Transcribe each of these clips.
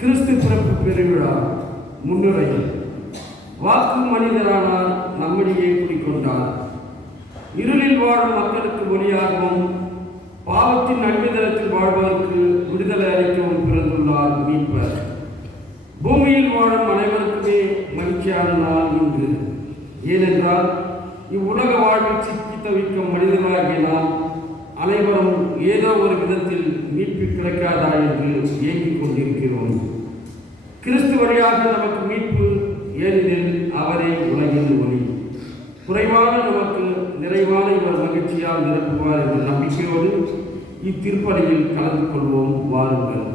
கிறிஸ்து பிறப்பு பெருவிழா முன்னுரை. வாக்கு மனிதரானால் நம்மிடையே குடிக்கொண்டார். இருளில் வாழும் மக்களுக்கு ஒளியாகவும் பாவத்தின் அடிமைதளத்தில் வாழ்வதற்கு விடுதலை அளிக்கவும் பிறந்துள்ளார் மீட்பர். பூமியில் வாழும் அனைவருக்குமே மகிழ்ச்சியான நாள் இன்று. ஏனென்றால் இவ்வுலக வாழ்வில் சிக்கி தவிக்கும் மனிதர்களாகிய நாம் அனைவரும் ஏதோ ஒரு விதத்தில் மீட்பு கிடைக்காதா என்று ஏங்கிக் கொண்டிருக்கிறோம். கிறிஸ்து வழியாக நமக்கு மீட்பு, ஏனெனில் அவரே உலகின் ஒளி. குறைவான நமக்கு நிறைவான இவர் மகிழ்ச்சியால் நிரப்புவார் என்ற நம்பிக்கையோடு இத்திருப்பலியில் கலந்து கொள்வோம். வாருங்கள்.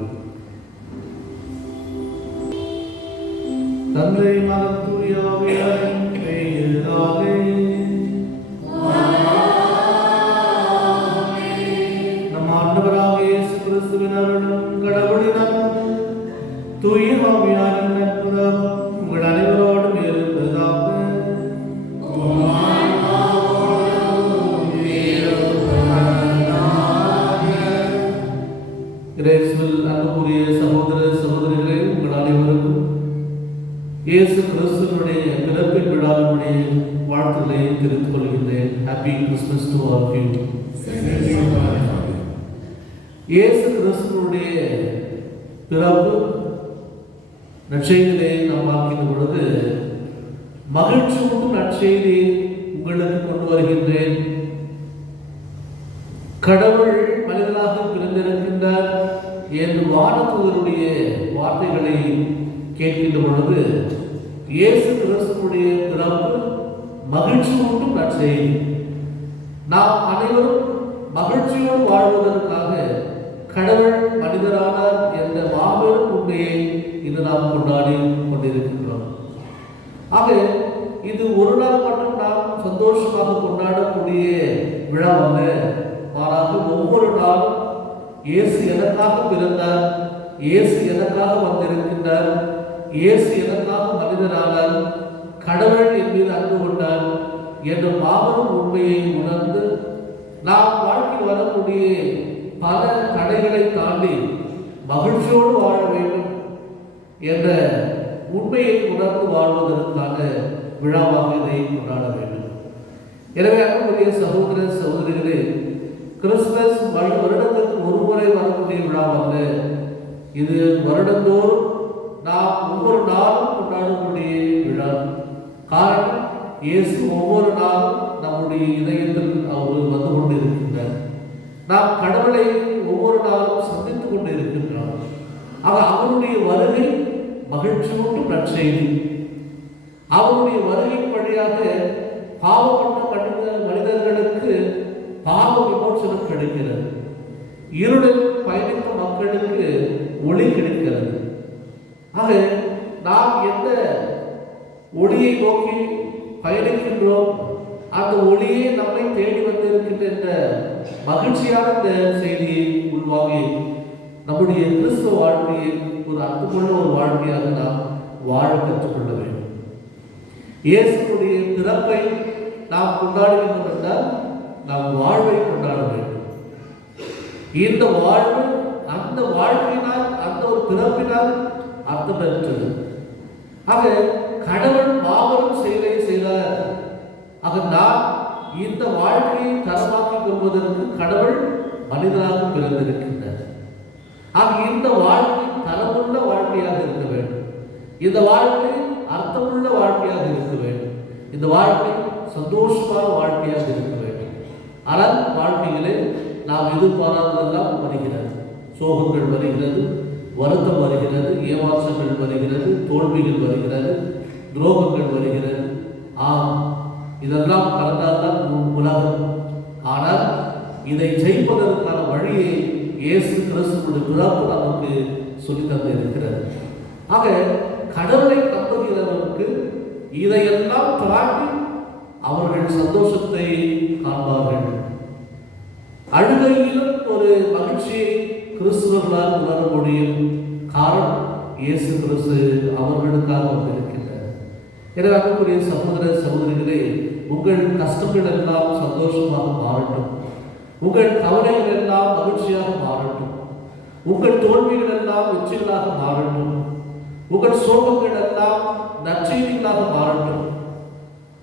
தந்தை மகன் தூய ஆவியாரின் பெயராலே நம் ஆண்டவராகிய இயேசு கிறிஸ்துவின் அருளும் கடவுளின் அன்பும் தூய ஆவியாரின் நட்புறவும் உங்கள் அனைவரோடும் இருப்பதாக. இயேசுவில் அன்புக்குரிய சகோதர சகோதரிகளே, உங்கள் அனைவருக்கும் இயேசு கிறிஸ்துவினுடைய பிறப்பின் விழாவினுடைய வாழ்த்துக்களை தெரிவித்துக் கொள்கின்றேன். Happy Christmas to all of you. Yesu கிறிஸ்துவினுடைய பிறப்பு நற்செய்தியை நாம் பார்க்கின்ற பொழுது மகிழ்ச்சி ஊட்டும் நற்செய்தி உங்களுக்கு கொண்டு வருகின்றேன். கடவுள் மனிதனாக பிறந்திருக்கின்றார் என்று வானதூதருடைய வார்த்தைகளை கேட்கின்ற பொழுது இயேசு கிறிஸ்துவுடைய பிறப்பு மகிழ்ச்சி ஊட்டும் நற்செய்தி. நாம் அனைவரும் மகிழ்ச்சியோடு வாழ்வதற்காக கடவுள் மனிதரானார் என்ற மாபெரும் உண்மையை இது நாம் கொண்டாடி கொண்டிருக்கின்றோம். ஆக இது ஒரு நாள் மட்டும் நாம் சந்தோஷமாக கொண்டாடக்கூடிய விழாவாக, மாறாக ஒவ்வொரு நாளும் இயேசு எனக்காக பிறந்தார், இயேசு எனக்காக வந்திருக்கின்றார், இயேசு எனக்காக மனிதரானார், கடவுள் என் மீது அன்பு கொண்டார் என்ற மாபெரும் உண்மையை உணர்ந்து நாம் வாழ்க்கையில் வரக்கூடிய பல தடைகளை தாண்டி மகிழ்ச்சியோடு வாழ வேண்டும் என்ற உண்மையை உணர்ந்து வாழ்வதற்கான விழாவாக இதை கொண்டாட வேண்டும். எனவே அன்புக்குரிய சகோதர சகோதரிகளே, கிறிஸ்துமஸ் வருடத்திற்கு ஒரு முறை வரக்கூடிய விழாவல்ல. இது வருடந்தோறும் நாம் ஒவ்வொரு நாளும் கொண்டாடக்கூடிய விழா. காரணம், இயேசு ஒவ்வொரு நாளும் நம்முடைய இதயத்தில் அவர் வந்து கொண்டு இருக்கின்றார். நாம் கடவுளை ஒவ்வொரு நாளும் சந்தித்துக் கொண்டு இருக்கின்றோம். ஆக அவருடைய வருகை மகிழ்ச்சியூட்டும் நற்செய்தி. அவருடைய வருகையின் வழியாக பாவப்பட்ட மனிதர்களுக்கு பாவ விமோசனம் கிடைக்கிறது. இருளில் பயணித்த மக்களுக்கு ஒளி கிடைக்கிறது. ஆக நாம் எந்த ஒளியை நோக்கி பயணிக்கின்றோம், அந்த ஒளியே நம்மை தேடி வந்திருக்கின்ற என்ற மகிழ்ச்சியான இந்த செய்தியை உள்வாங்கி நம்முடைய கிறிஸ்துவ வாழ்க்கையை ஒரு அர்த்தமுள்ள ஒரு வாழ்க்கையாக நாம் வாழ கற்றுக்கொள்ள வேண்டும். இயேசுடைய பிறப்பை நாம் கொண்டாடுகின்றோம் என்றால் நாம் வாழ்வை கொண்டாட வேண்டும். இந்த வாழ்வு அந்த வாழ்க்கையினால், அந்த ஒரு பிறப்பினால் அர்த்தம் பெற்றது. ஆக கடவுள் மாபெரும் செயலை செய்தார். ஆக நாம் இந்த வாழ்க்கையை தரமாக்கிக் கொள்வதற்கு கடவுள் மனிதனாக பிறந்திருக்கின்றார். ஆக இந்த வாழ்க்கை தரமுள்ள வாழ்க்கையாக இருக்க வேண்டும். இந்த வாழ்க்கை அர்த்தமுள்ள வாழ்க்கையாக இருக்க வேண்டும். இந்த வாழ்க்கை சந்தோஷமான வாழ்க்கையாக இருக்க வேண்டும். ஆனால் வாழ்க்கையிலே நாம் எதிர்பாராததெல்லாம் வருகிறது. சோகங்கள் வருகிறது, வருத்தம் வருகிறது, ஏமாற்றங்கள் வருகிறது, தோல்விகள் வருகிறது, துரோகங்கள் வருகிறது. இதெல்லாம் கலந்தால்தான் உலகம். ஆனால் இதை ஜெயிப்பதற்கான வழியை இயேசு கிறிஸ்துவுடைய பிறப்பு நமக்கு சொல்லி தந்திருக்கிறது. ஆக கடவுளை நம்புகிறவருக்கு இதையெல்லாம் தாண்டி அவர்கள் சந்தோஷத்தை காண்பார்கள். அழுகையிலும் ஒரு மகிழ்ச்சியை கிறிஸ்துவர்களால் உணர முடியும். காரணம், இயேசு கிறிஸ்து அவர்களுக்காக வந்திருக்கின்றார். எனவே அன்புக்குரிய சகோதர சகோதரிகளே, உங்கள் கஷ்டங்கள் எல்லாம் சந்தோஷமாக மாறட்டும், உங்கள் கவலைகள் எல்லாம் மகிழ்ச்சியாக மாறட்டும். உங்கள் தோல்விகள் எல்லாம் வெற்றிகளாக மாறட்டும். உங்கள் சோகங்கள் எல்லாம் நற்செய்திகளாக மாறட்டும்.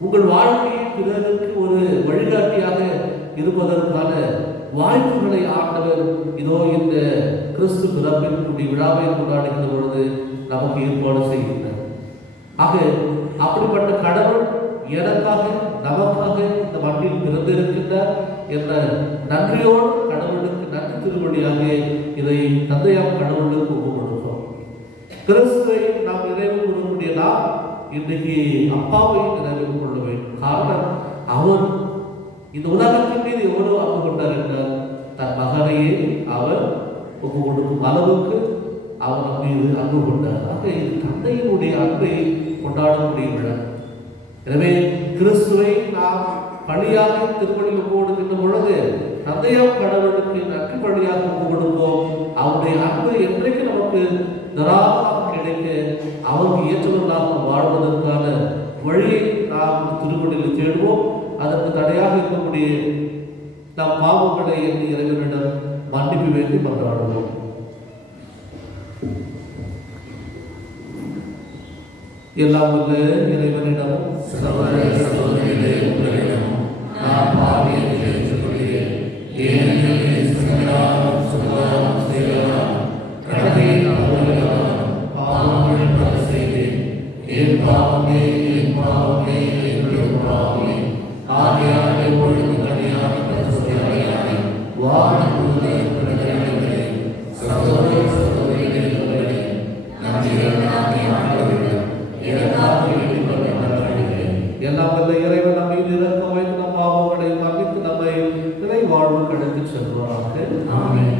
உங்கள் வாழ்க்கையில் பிறருக்கு ஒரு வழிகாட்டியாக இருப்பதற்கான வாய்ப்புகளை ஆண்டவர் இதோ இந்த கிறிஸ்து பிறப்பின் விழாவை கொண்டாடுகின்ற பொழுது நமக்கு ஏற்பாடு செய்கின்றார். ஆக அப்படிப்பட்ட கடவுள் எனக்காக நமக்காக இந்த மண்ணில் பிறந்திருக்கின்றார் என்ற நன்றியோடு கடவுளுக்கு நன்றி திருவடியாக இதை தந்தையாம் கடவுளுக்கு ஒப்பு கொடுக்கிறோம். கிறிஸ்துவை நாம் நினைவு கூறக்கூடிய நாம் இன்றைக்கு அப்பாவை நினைவு கொள்ள வேண்டும். காரணம், அவர் இந்த உலகத்தின் மீது எவ்வளவு அன்பு கொண்டார் என்றால் தன் மகனையே அவர் ஒப்பு கொடுக்கும் அளவுக்கு அவர் நம் மீது அன்பு கொண்டார். ஆக இது தந்தையினுடைய அன்பை கொண்டாடக்கூடிய விழா. எனவே கிறிஸ்துவை நாம் பழியாக திருப்பணியில் ஒப்பு கொடுக்கின்ற பொழுது தந்தையாம் கடவுளுக்கு நன்றி பழியாக ஒப்பு கொடுப்போம். அவருடைய அன்பு என்றைக்கு நமக்கு தாராளமாக கிடைக்க அவருக்கு ஏற்றவர்களாக வாழ்வதற்கான வழியை நாம் திருப்பணியில் தேடுவோம். அதற்கு தடையாக இருக்கக்கூடிய நம் பாவங்களை எண்ணி இறைவனிடம் மன்னிப்பு வேண்டி கொண்டாடுவோம். எல்லாம் வல்ல இறைவனிடம் எல்லாம் வல்ல இறைவன் நம்மை இறக்க வைத்து நம் பாவங்களை மன்னித்து நம்மை நிலை வாழ்வு கடந்து செல்வாராக. ஆமென்.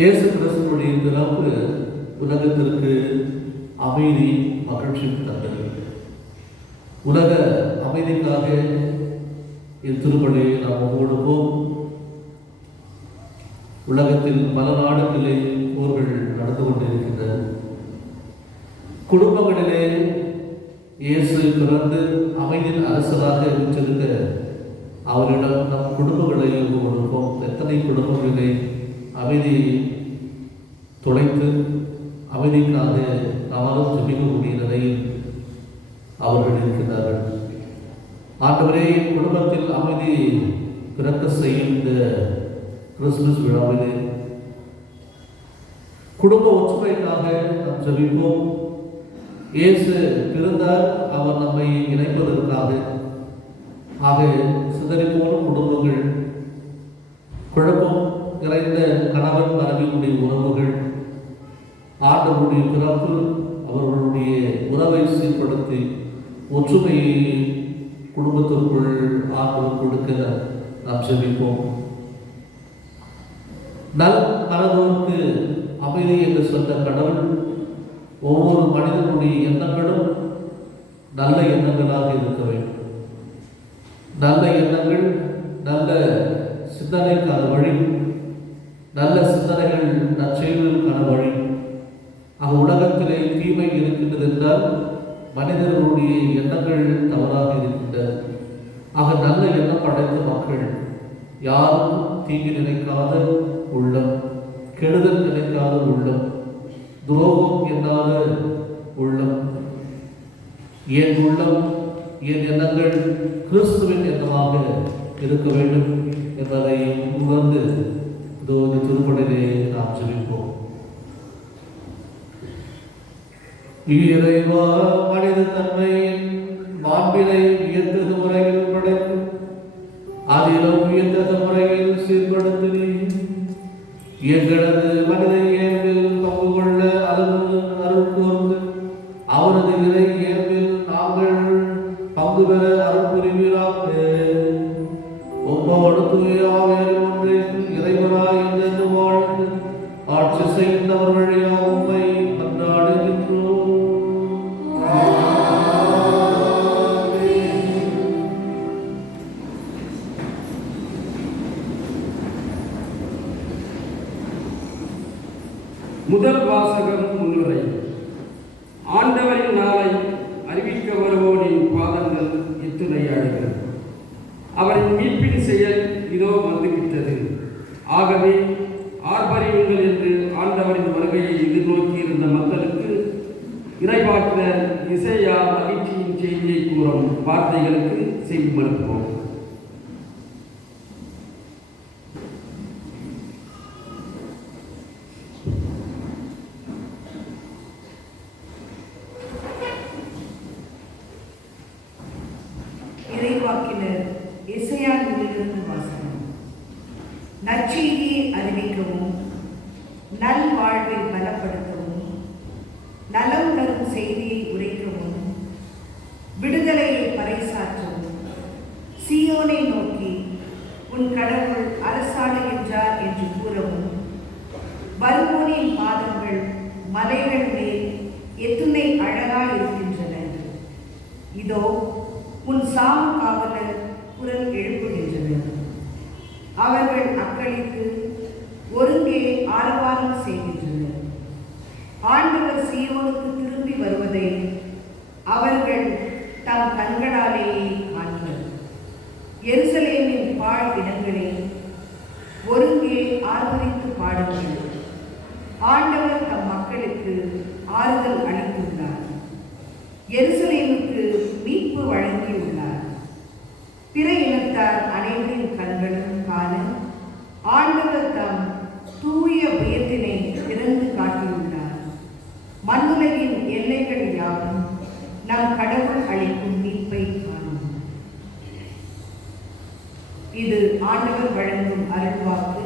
இயேசு கிறிஸ்துவுடைய பிறப்பு உலகத்திற்கு அமைதி மகிழ்ச்சி தந்தது. உலக அமைதிக்காக இத்திருப்பலியை நாம் ஒவ்வொருக்கும் உலகத்தில் பல நாடுகளிலே போர்கள் நடந்து கொண்டிருக்கின்றன. குடும்பங்களிலே இயேசு பிறந்து அமைதியின் அரசராக இருந்திருக்க அவரிடம் நம் குடும்பங்களை ஒவ்வொருக்கும் எத்தனை குடும்பங்களை அமைதியை தொலைத்து அமைதிக்காக நாமும் ஜெபிக்கக்கூடிய நிலையில் அவர்கள் இருக்கிறார்கள். ஆண்டவரே, குடும்பத்தில் அமைதி பிறக்க செய்யும் இந்த கிறிஸ்துமஸ் விழாவிலே குடும்ப ஒற்றுமைக்காக நாம் ஜெபிப்போம். இயேசு பிறந்தார், அவர் நம்மை இணைப்பதற்காக. ஆக சிதறிப்போன குடும்பங்கள், குழப்பம் நிறைந்த கணவன் மனைவியுடைய உறவுகள், ஆண்டவருடைய பிறப்பு அவர்களுடைய உறவை சீர்படுத்தி ஒற்றுமையை குடும்பத்திற்குள் ஆண்டவர் கொடுக்க நாம் செபிப்போம். நல் மனதோருக்கு அமைதி என்று சொன்ன கடவுள் ஒவ்வொரு மனிதனுடைய எண்ணங்களும் நல்ல எண்ணங்களாக இருக்க வேண்டும். நல்ல எண்ணங்கள் நல்ல சிந்தனைக்கான வழி, நல்ல சிந்தனைகள் நற்செயல்களுக்கான வழி. உலகத்திலே தீமை இருக்கின்றது என்றால் மனிதர்களுடைய எண்ணங்கள் தவறாக இருக்கின்றது. நல்ல எண்ணம் படைத்த மக்கள், யாரும் தீங்கு நினைக்காத உள்ளம், கெடுதல் நினைக்காத உள்ளம், துரோகம் எண்ணாத உள்ளம், என் உள்ளம் என் எண்ணங்கள் கிறிஸ்துவின் எண்ணமாக இருக்க வேண்டும் என்பதை உணர்ந்து இந்த திருப்பலிலே நாம் ஜெபிப்போம். இறைவா, மனித தன்மையின் மாண்பினை வியத்தகு முறையில் படைத்து அதிலும் வியத்தகு முறையில் சீர்படுத்தினே எங்களது மனித இயல்பில் பங்கு கொள்ள அருள் கூர்ந்து அவரது இறை இயல்பில் நாங்கள் பங்கு பெற அருள் புரிவீராக. ஒவ்வொரு தூயாவேறு ஒன்றை இறைவராய் என்று வாழ்ந்து ஆட்சி செய்தவர் வழியாக உண்மை கொண்டாடுகின்றோம். முதல் வாசகம் முன்னுரை. ஆண்டவரின் நாளை அறிவிக்க வருவோனின் பாதங்கள் எத்துணையாடுகிறது. அவரின் மீட்பின் செயல் இதோ வந்துவிட்டது. ஆகவே ஆர்ப்பரியுங்கள் என்று ஆண்டவரின் வருகையை எதிர்நோக்கி இருந்த மக்களுக்கு இறைவாக்கினர் இசையா மகிழ்ச்சியின் செய்தியை கூறும் வார்த்தைகளுக்கு செவிமடுப்போம். இறைவாக்கினர் இசையா நூலிலிருந்து வாசகம். நற்செய்தியை அறிவிக்கவும், நல் வாழ்வை பலப்படுத்தவும், நலம் தரும் செய்தியை உரைக்கவும், விடுதலையை பறைசாற்றவும், சீயோனை நோக்கி உன் கடவுள் அரசாளுகின்றார் என்று கூறவும், வருவோனின் பாதங்கள் மலைகள் மேல் எத்துணை அழகாய் இருக்கின்றன. இதோ உன் சாம காவலர் குரல் எழுப்புகின்றனர். அவர்கள் அக்களித்து ஒருங்கே ஆரவாரம் செய்கின்றனர். ஆண்டவர் சீயோனுக்கு திரும்பி வருவதை அவர்கள் தம் கண்களாலேயே காண்பர். எருசலேமின் பாழ் இடங்களே, ஒருங்கே ஆர்ப்பரித்து பாடுங்கள். ஆண்டவர் தம் மக்களுக்கு ஆறுதல் அளித்துள்ளார். எருசலேமுக்கு மீட்பு வழங்கியுள்ளார். பிற இனத்தார் அனைவரின் கண்களும் காண ஆண்டவர் தம் தூய பயத்தினை திறந்து காட்டியுள்ளார். மண்ணுலகின் எல்லைகள் யாவும் நம் கடவுள் அளிக்கும் மீட்பை காணும். இது ஆண்டவர் வழங்கும் அருள்வாக்கு.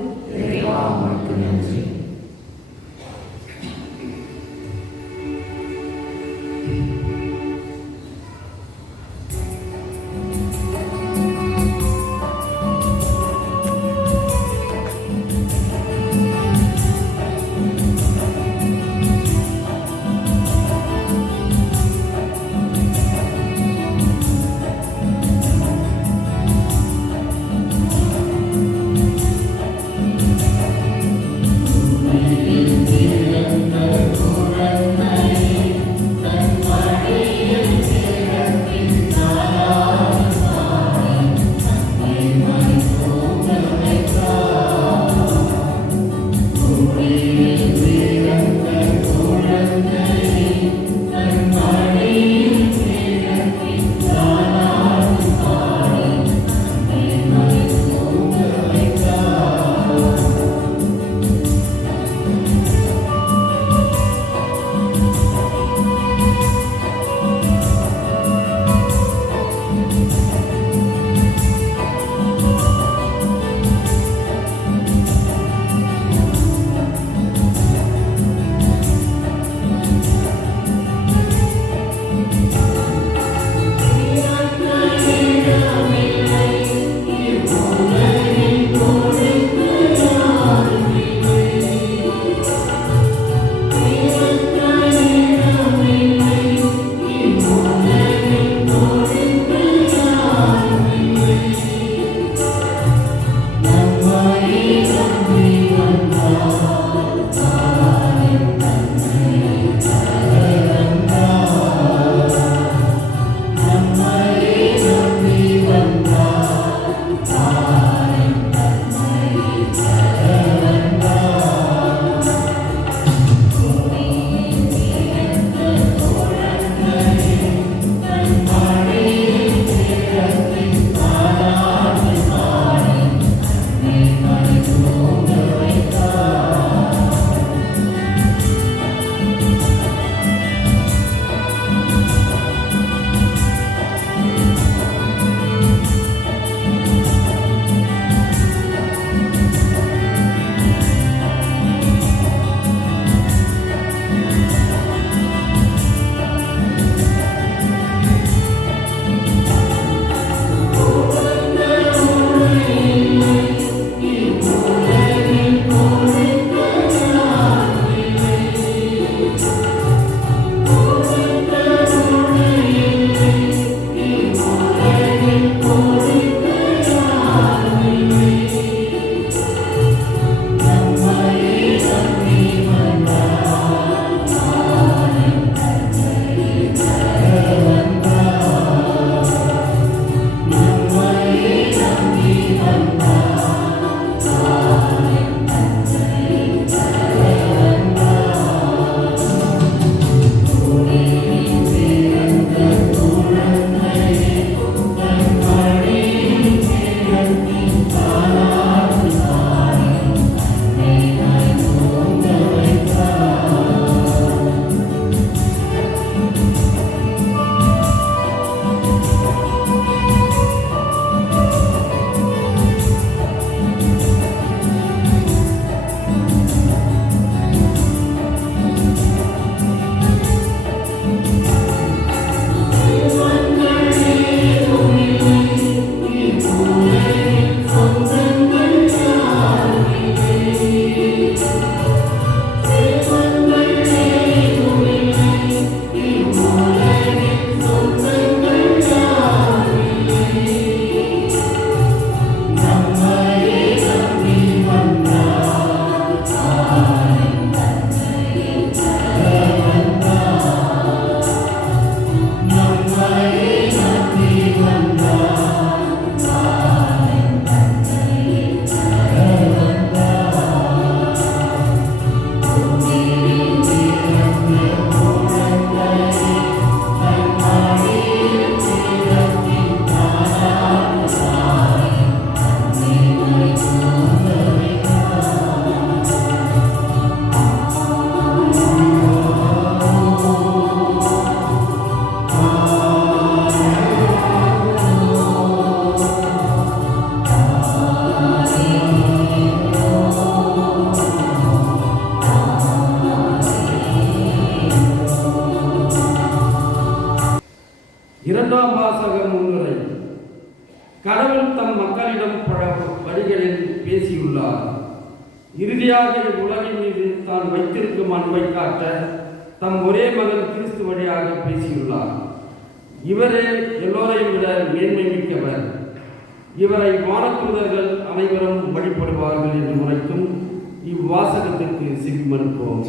இரண்டாம் வாசகம் முன்னுரை. கடவுள் தம் மக்களிடம் பல வழிகளில் பேசியுள்ளார். இறுதியாக இவ்வுலகின் மீது தான் வைத்திருக்கும் அன்பை காட்ட தம் ஒரே மகன் கிறிஸ்து வழியாக பேசியுள்ளார். இவரே எல்லோரையும் விட மேன்மை மிக்கவர். இவரை வானதூதர்கள் அனைவரும் வழிபடுவார்கள் என்று உரைக்கும் இவ்வாசகத்திற்கு செவிமடுப்போம்.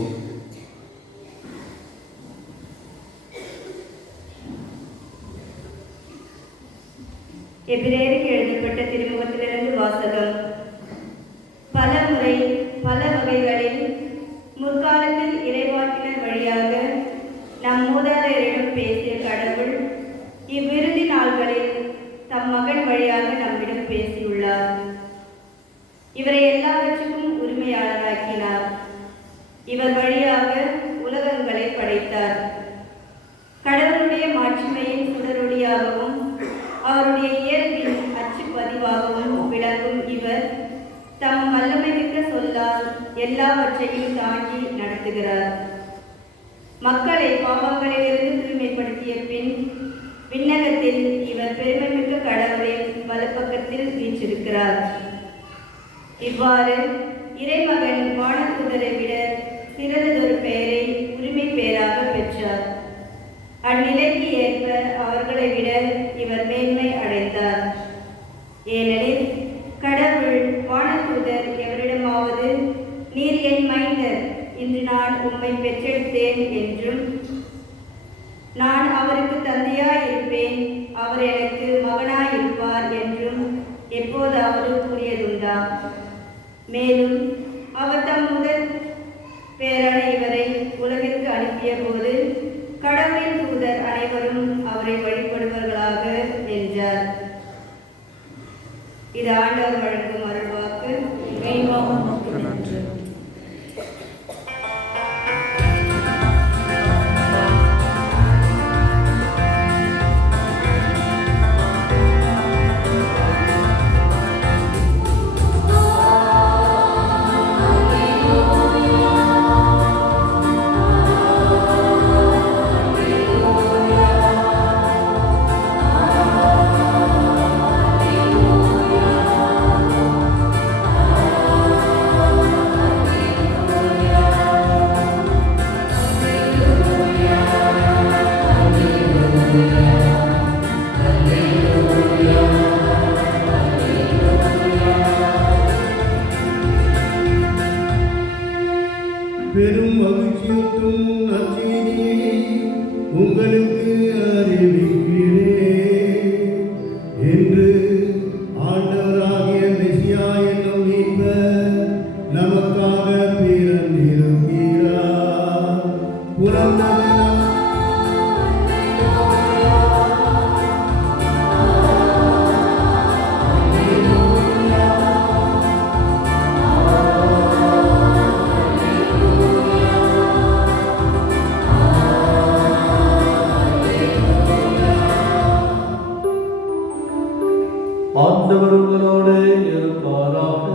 எபிரேயருக்கு எழுதப்பட்ட திருமுகத்திலிருந்து வாசகம். பல முறை பல வகைகளில் முற்காலத்தில் இறைவாக்கினர் வழியாக நம் மூதாதையரிடம் பேசிய கடவுள் இவ்விறுதி நாள்களில் தம் மகன் வழியாக நம்மிடம் பேசியுள்ளார். இவரை எல்லாவற்றுக்கும் உரிமையாளராக்கினார். இவர் வழியாக உலகங்களை படைத்தார். கடவுளுடைய மாட்சிமையின் சுடரொளியாகவும் அவருடைய இயல்பின் அச்சு பதிவாகவும் விளங்கும் இவர் தம் வல்லமைமிக்க சொல்லால் எல்லாவற்றையும் தாங்கி நடத்துகிறார். மக்களை பாவங்களிலிருந்து தூய்மைப்படுத்திய பின் விண்ணகத்தில் இவர் பெருமைமிக்க கடவுளின் வலப்பக்கத்தில் வீற்றிருக்கிறார். இவ்வாறு இறைமகன் வானதூதரை விட சிறந்ததொரு பெயரை உரிமை பெயராக பெற்றார். அந்நிலைக்கு ஏற்ப அவர்களை விட இவர் மேன்மை அடைந்தார். ஏனெனில் கடவுள் வானதூதர் எவரிடமாவது நீர் என் மைந்தர், இன்று நான் உம்மை பெற்றெடுத்தேன் என்றும் நான் அவருக்கு தந்தையாயிருப்பேன், அவர் எனக்கு மகனாயிருப்பார் என்றும் எப்போதாவது கூறியதுண்டா? மேலும் அவர் தம் முதல் பேரான இவரை உலகிற்கு அனுப்பிய போது கடவுளின் தூதர் அனைவரும் அவரை வழிபடுவார்களாக என்றார். இது ஆண்டவர் வழங்கும் அருள்வாக்கு. மெய்வாவும் நோக்கி நின்று பெரும் மகிழ்ச்சியூட்டும் நற்செய்தியை உங்களுக்கு அறிவிக்கிறேன் என்று ஆண்டவராகிய மெசியா என்னும் மீட்பர் நமக்காக பிறந்திருக்கிறார். பிறந்தது ஆண்டவர் உங்களோடு இருப்பாராக.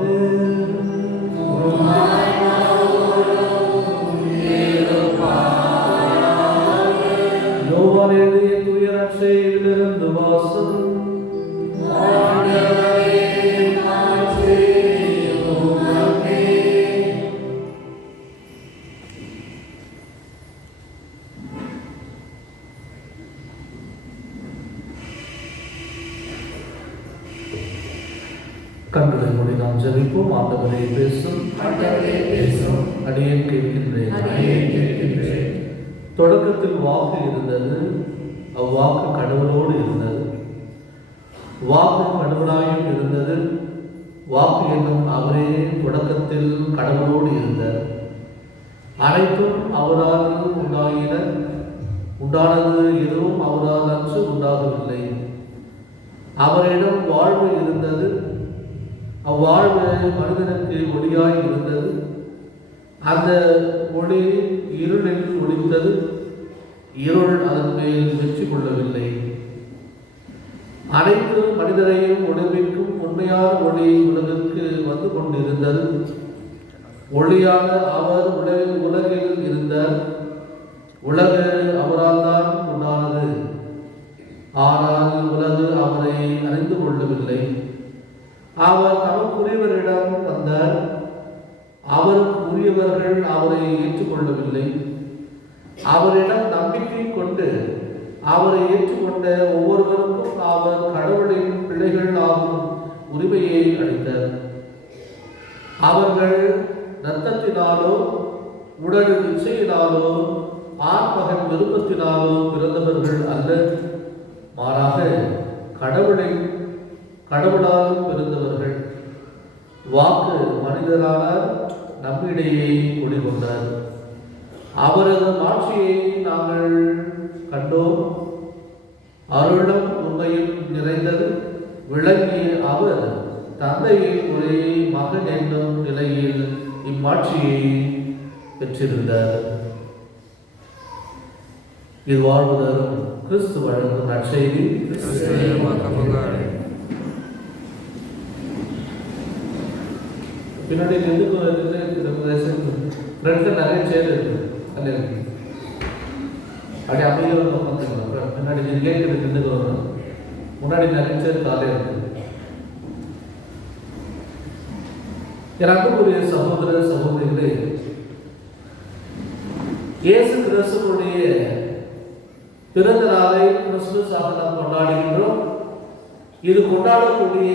யோவான் எழுதிய தூய நற்செய்தியிலிருந்து வாசகம். கண்களை மூடி நாம் ஜெபிப்போம். ஆண்டவரே பேசும், அடியேன் கேட்கின்றேன். தொடக்கத்தில் வாக்கு இருந்தது, அவ்வாக்கு கடவுளோடு இருந்தது, வாக்கு கடவுளாயும் இருந்தது. வாக்கு என்னும் அவரே தொடக்கத்தில் கடவுளோடு இருந்தார். அனைத்தும் அவரால் உண்டாயின, உண்டானது எதுவும் அவரால் அன்று உண்டாகவில்லை. அவரிடம் வாழ்வு இருந்தது, அவ்வாழ்வு மனிதனுக்கு ஒளியாய் இருந்தது. அந்த ஒளி இருளில் ஒளித்தது, இருள் அதன் மேல் வெற்றி கொள்ளவில்லை. அனைத்து மனிதரையும் ஒளிவிக்கும் உண்மையான ஒளி உலகிற்கு வந்து கொண்டிருந்தது. ஒளியான அவர் உலகில் இருந்தார். உலகு அவரால் தான் உண்டானது, ஆனால் உலகு அவரை அறிந்து கொள்ளவில்லை. அவர் தமக்குரியவரிடம் வந்தார். அவருக்கு உரியவர்கள் அவரை ஏற்றுக்கொள்ளவில்லை. அவரிடம் நம்பிக்கை கொண்டு அவரை ஏற்றுக்கொண்ட ஒவ்வொருவருக்கும் அவர் கடவுளின் பிள்ளைகள் ஆகும் உரிமையை அளித்தார். அவர்கள் இரத்தத்தினாலோ உடல் இச்சையினாலோ ஆண்மகன் விருப்பத்தினாலோ பிறந்தவர்கள் அல்ல, மாறாக கடவுளால் பிறந்தவர்கள். வாக்கு மனிதரானார், நம்மிடையே குடிகொண்டார். அவரது மாட்சியை நாங்கள் கண்டோம். அருளும் உண்மையும் நிறைந்தது விளங்கிய அவர் தந்தையின் ஒரே மகன் என்னும் நிலையில் இம்மாட்சியை பெற்றிருந்தார். இது வாழ்வதரும் கிறிஸ்து வழங்கும் நற்செய்தி. பின்னாடி நிறைய சேர் இருக்கு. அப்படி அமைதியோட உட்காந்துக்கலாம். பின்னாடி கேட்கறது நின்றுக்கு வரணும். முன்னாடி நிறைய சேர் காலையில் இருக்கு. அன்புக்குரிய சகோதர சகோதரிகளே, இயேசு கிறிஸ்துவுடைய பிறந்த நாளை கிறிஸ்துமஸாக நாம் கொண்டாடுகின்றோம். இது கொண்டாடக்கூடிய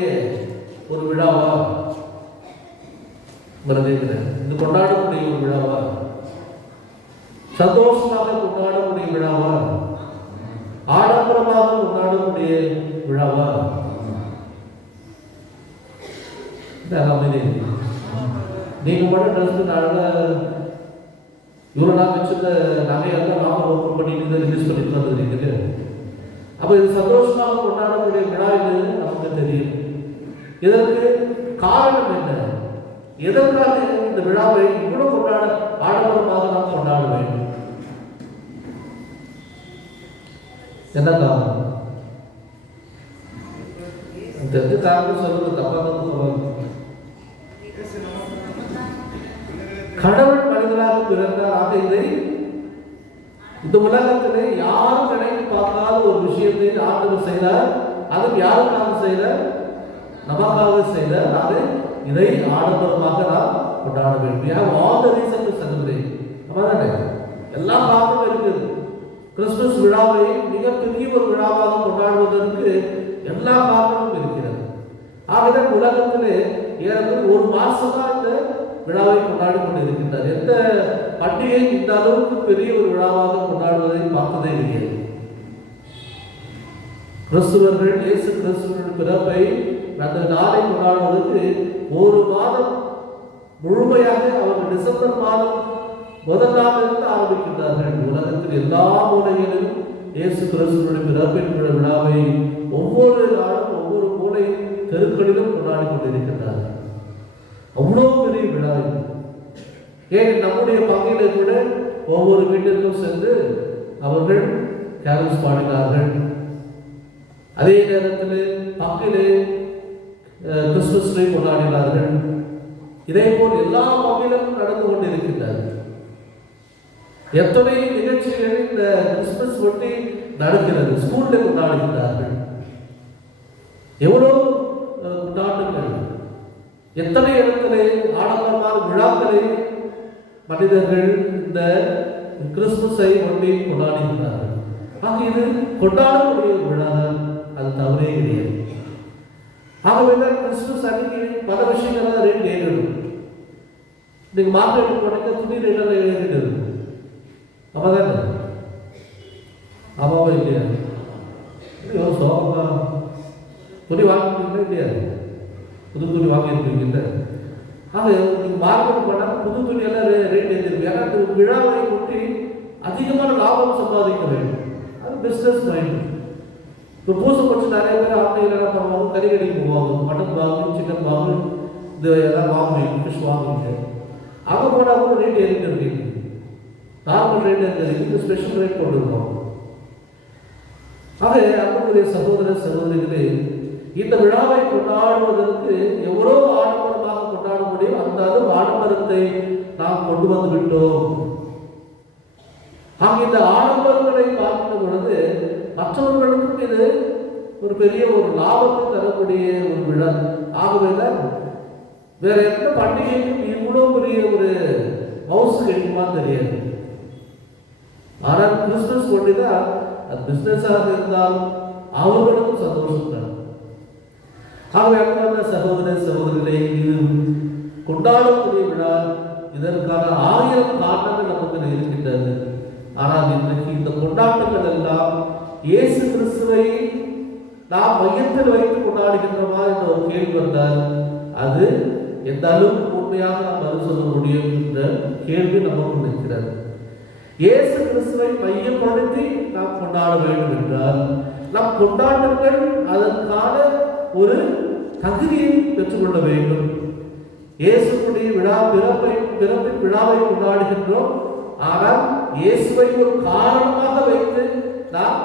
ஒரு விழாவா? இது கொண்டாடக்கூடிய ஒரு விழாவா? சந்தோஷமாக கொண்டாடக்கூடிய விழாவா? ஆடம்பரமாக கொண்டாடக்கூடிய விழாவா? நீங்க மட்டும் ட்ரெஸ் அழகா இவ்வளோ நாள் வச்சிருந்த நகையெல்லாம் நாம ஓப்பன் பண்ணிட்டு ரிலீஸ் பண்ணிட்டு வந்துருக்கீங்க. அப்போ இது சந்தோஷமாக கொண்டாடக்கூடிய விழா என்று நமக்கு தெரியும். இதற்கு காரணம் என்ன? எதற்காக இந்த விழாவை இவ்வளவு ஆடம்பரமாக நாம் கொண்டாட வேண்டும்? என்ன காரணம்? தெரிஞ்ச காரணம் சொல்லுங்க, தப்பா சொல்லுங்க. கடவுள் மனிதனாக பிறந்தார். ஆக இதை இந்த உலகத்திலே யாரும் நினைத்து பார்க்காத ஒரு விஷயத்தை ஆண்டவர் செய்தார். அதுக்கு யாருக்காக செய்தார்? நமக்காக செய்தார். அது இதை ஆடம்பரமாக நாம் கொண்டாட வேண்டும். All the reason to celebrate. அப்பதானே எல்லா காரணமும் இருக்குது. கிறிஸ்துமஸ் விழாவை மிகப்பெரிய ஒரு விழாவாக கொண்டாடுவதற்கு எல்லா காரணமும் இருக்கிறது. ஆகவே உலகத்திலே ஏறக்குறைய ஒரு மாசமா இந்த விழாவை கொண்டாடி கொண்டு இருக்கின்றார். எந்த பண்டிகை இந்த அளவுக்கு பெரிய ஒரு விழாவாக கொண்டாடுவதை பார்த்ததே கிடையாது. கிறிஸ்துவர்கள் இயேசு கிறிஸ்துவின் பிறப்பை அந்த நாளை கொண்டாடுவதற்கு ஒரு மாதம் முழுமையாக அவர்கள் டிசம்பர் மாதம் முதல் நாளிலிருந்து ஆரம்பிக்கின்றார்கள். உலகத்தில் எல்லா மூலைகளிலும் இயேசு கிறிஸ்துவின் பிறப்பின் விழாவை ஒவ்வொரு நாளும் ஒவ்வொரு மூலை தெருக்களிலும் கொண்டாடி கொண்டிருக்கின்றார்கள். அவ்வளோ பெரிய விழா. ஏன் நம்முடைய பங்கில கூட ஒவ்வொரு வீட்டிற்கும் சென்று அவர்கள் கேரல்ஸ் பாடினார்கள். அதே நேரத்தில் பங்கிலே கிறிஸ்துமஸ் ட்ரீ கொண்டாடினார்கள். இதே போல் எல்லா பங்கிலும் நடந்து கொண்டிருக்கின்றார்கள். எத்தனை நிகழ்ச்சிகள் இந்த கிறிஸ்துமஸ் ஒட்டி நடக்கிறது. ஸ்கூல்ல கொண்டாடுகின்றார்கள். எவ்வளோ கொண்டாட்டங்கள், எத்தனை இடத்திலே ஆடம்பரமான விழாக்களை மனிதர்கள் இந்த கிறிஸ்துமஸை ஒட்டி கொண்டாடுகிறார்கள். ஆக இது கொண்டாடக்கூடிய விழா, அது தவறே கிடையாது. ஆகவே கிறிஸ்துமஸ் அன்னைக்கு பல விஷயங்கள் ரேட் ஏறிடும். நீங்க மார்க்கெட்டுக்கு போனீங்க, துணி ரேட் ஏறிட்டு இருக்கும். அப்பதானே அம்மாவா இல்லையா? சோகமா துணி வாங்கிட்டீங்களா இல்லையா? புது துணி வாங்கியிருப்பீங்க. ஆக மார்க்கெட் போனால் புது துணி எல்லாம் ரேட் ஏற்றிருக்கு. ஏன்னா விழாவை ஒட்டி அதிகமான லாபம் சம்பாதிக்க வேண்டும். அது பிஸ்னஸ் மைண்ட். இப்போ பூசை படிச்சு நிறைய பேர் ஆட்டையில் என்ன பண்ணுவாங்க, கறி கடைக்கு போவாங்க, மட்டன் வாங்க, சிக்கன் வாங்க, இது எல்லாம் வாங்குவீங்க, ஃபிஷ் வாங்குவீங்க. அங்கே போனால் கூட ரேட் ஏறிட்டு இருக்கீங்க. நார்மல் ரேட் இருக்குது, ஸ்பெஷல் ரேட் கொண்டு இருக்கோம். ஆக அன்புக்குரிய சகோதர சகோதரிகளே, இந்த விழாவை கொண்டாடுவதற்கு எவ்வளோ ஆடம்பரமாக கொண்டாட முடியும் அந்த அளவு ஆடம்பரத்தை நாம் கொண்டு வந்து விட்டோம். ஆக இந்த ஆடம்பரங்களை பார்க்கின்ற பொழுது மற்றவர்களுக்கும் இது ஒரு பெரிய ஒரு லாபத்தை தரக்கூடிய ஒரு விழா. ஆகவேதான் வேற எந்த பண்டிகைக்கும் இவ்வளவு பெரிய ஒரு மவுசு கிடைக்குமான்னு தெரியாது. ஆனால் கிறிஸ்துமஸ் கொண்டுதான் அது பிசினஸாக இருந்தாலும் அவர்களுக்கும் சந்தோஷம் தான். ஆகவே அன்பான சகோதர சகோதரிகளே, இது கொண்டாடக்கூடிய விழா. இதற்கான 1000 காரணங்கள் நமக்கு இருக்கின்றது. ஆனால் இன்றைக்கு இந்த கொண்டாட்டங்கள் எல்லாம் இயேசு கிறிஸ்துவை நாம் மையத்தில் வைத்து கொண்டாடுகின்றோமா என்ற ஒரு கேள்வி வந்தால் அது எந்த அளவுக்கு உண்மையாக நாம் பதில் சொல்ல முடியும் என்ற கேள்வி நமக்கு இருக்கிறது. இயேசு கிறிஸ்துவை மையப்படுத்தி நாம் கொண்டாட வேண்டும் என்றால் நம் கொண்டாட்டங்கள் அதற்கான ஒரு தகுதியை பெற்றுக்கொள்ள வேண்டும். இயேசுடைய பிறப்பின் விழாவை கொண்டாடுகின்றோம். ஆனால் இயேசுவை ஒரு காரணமாக வைத்து நாம்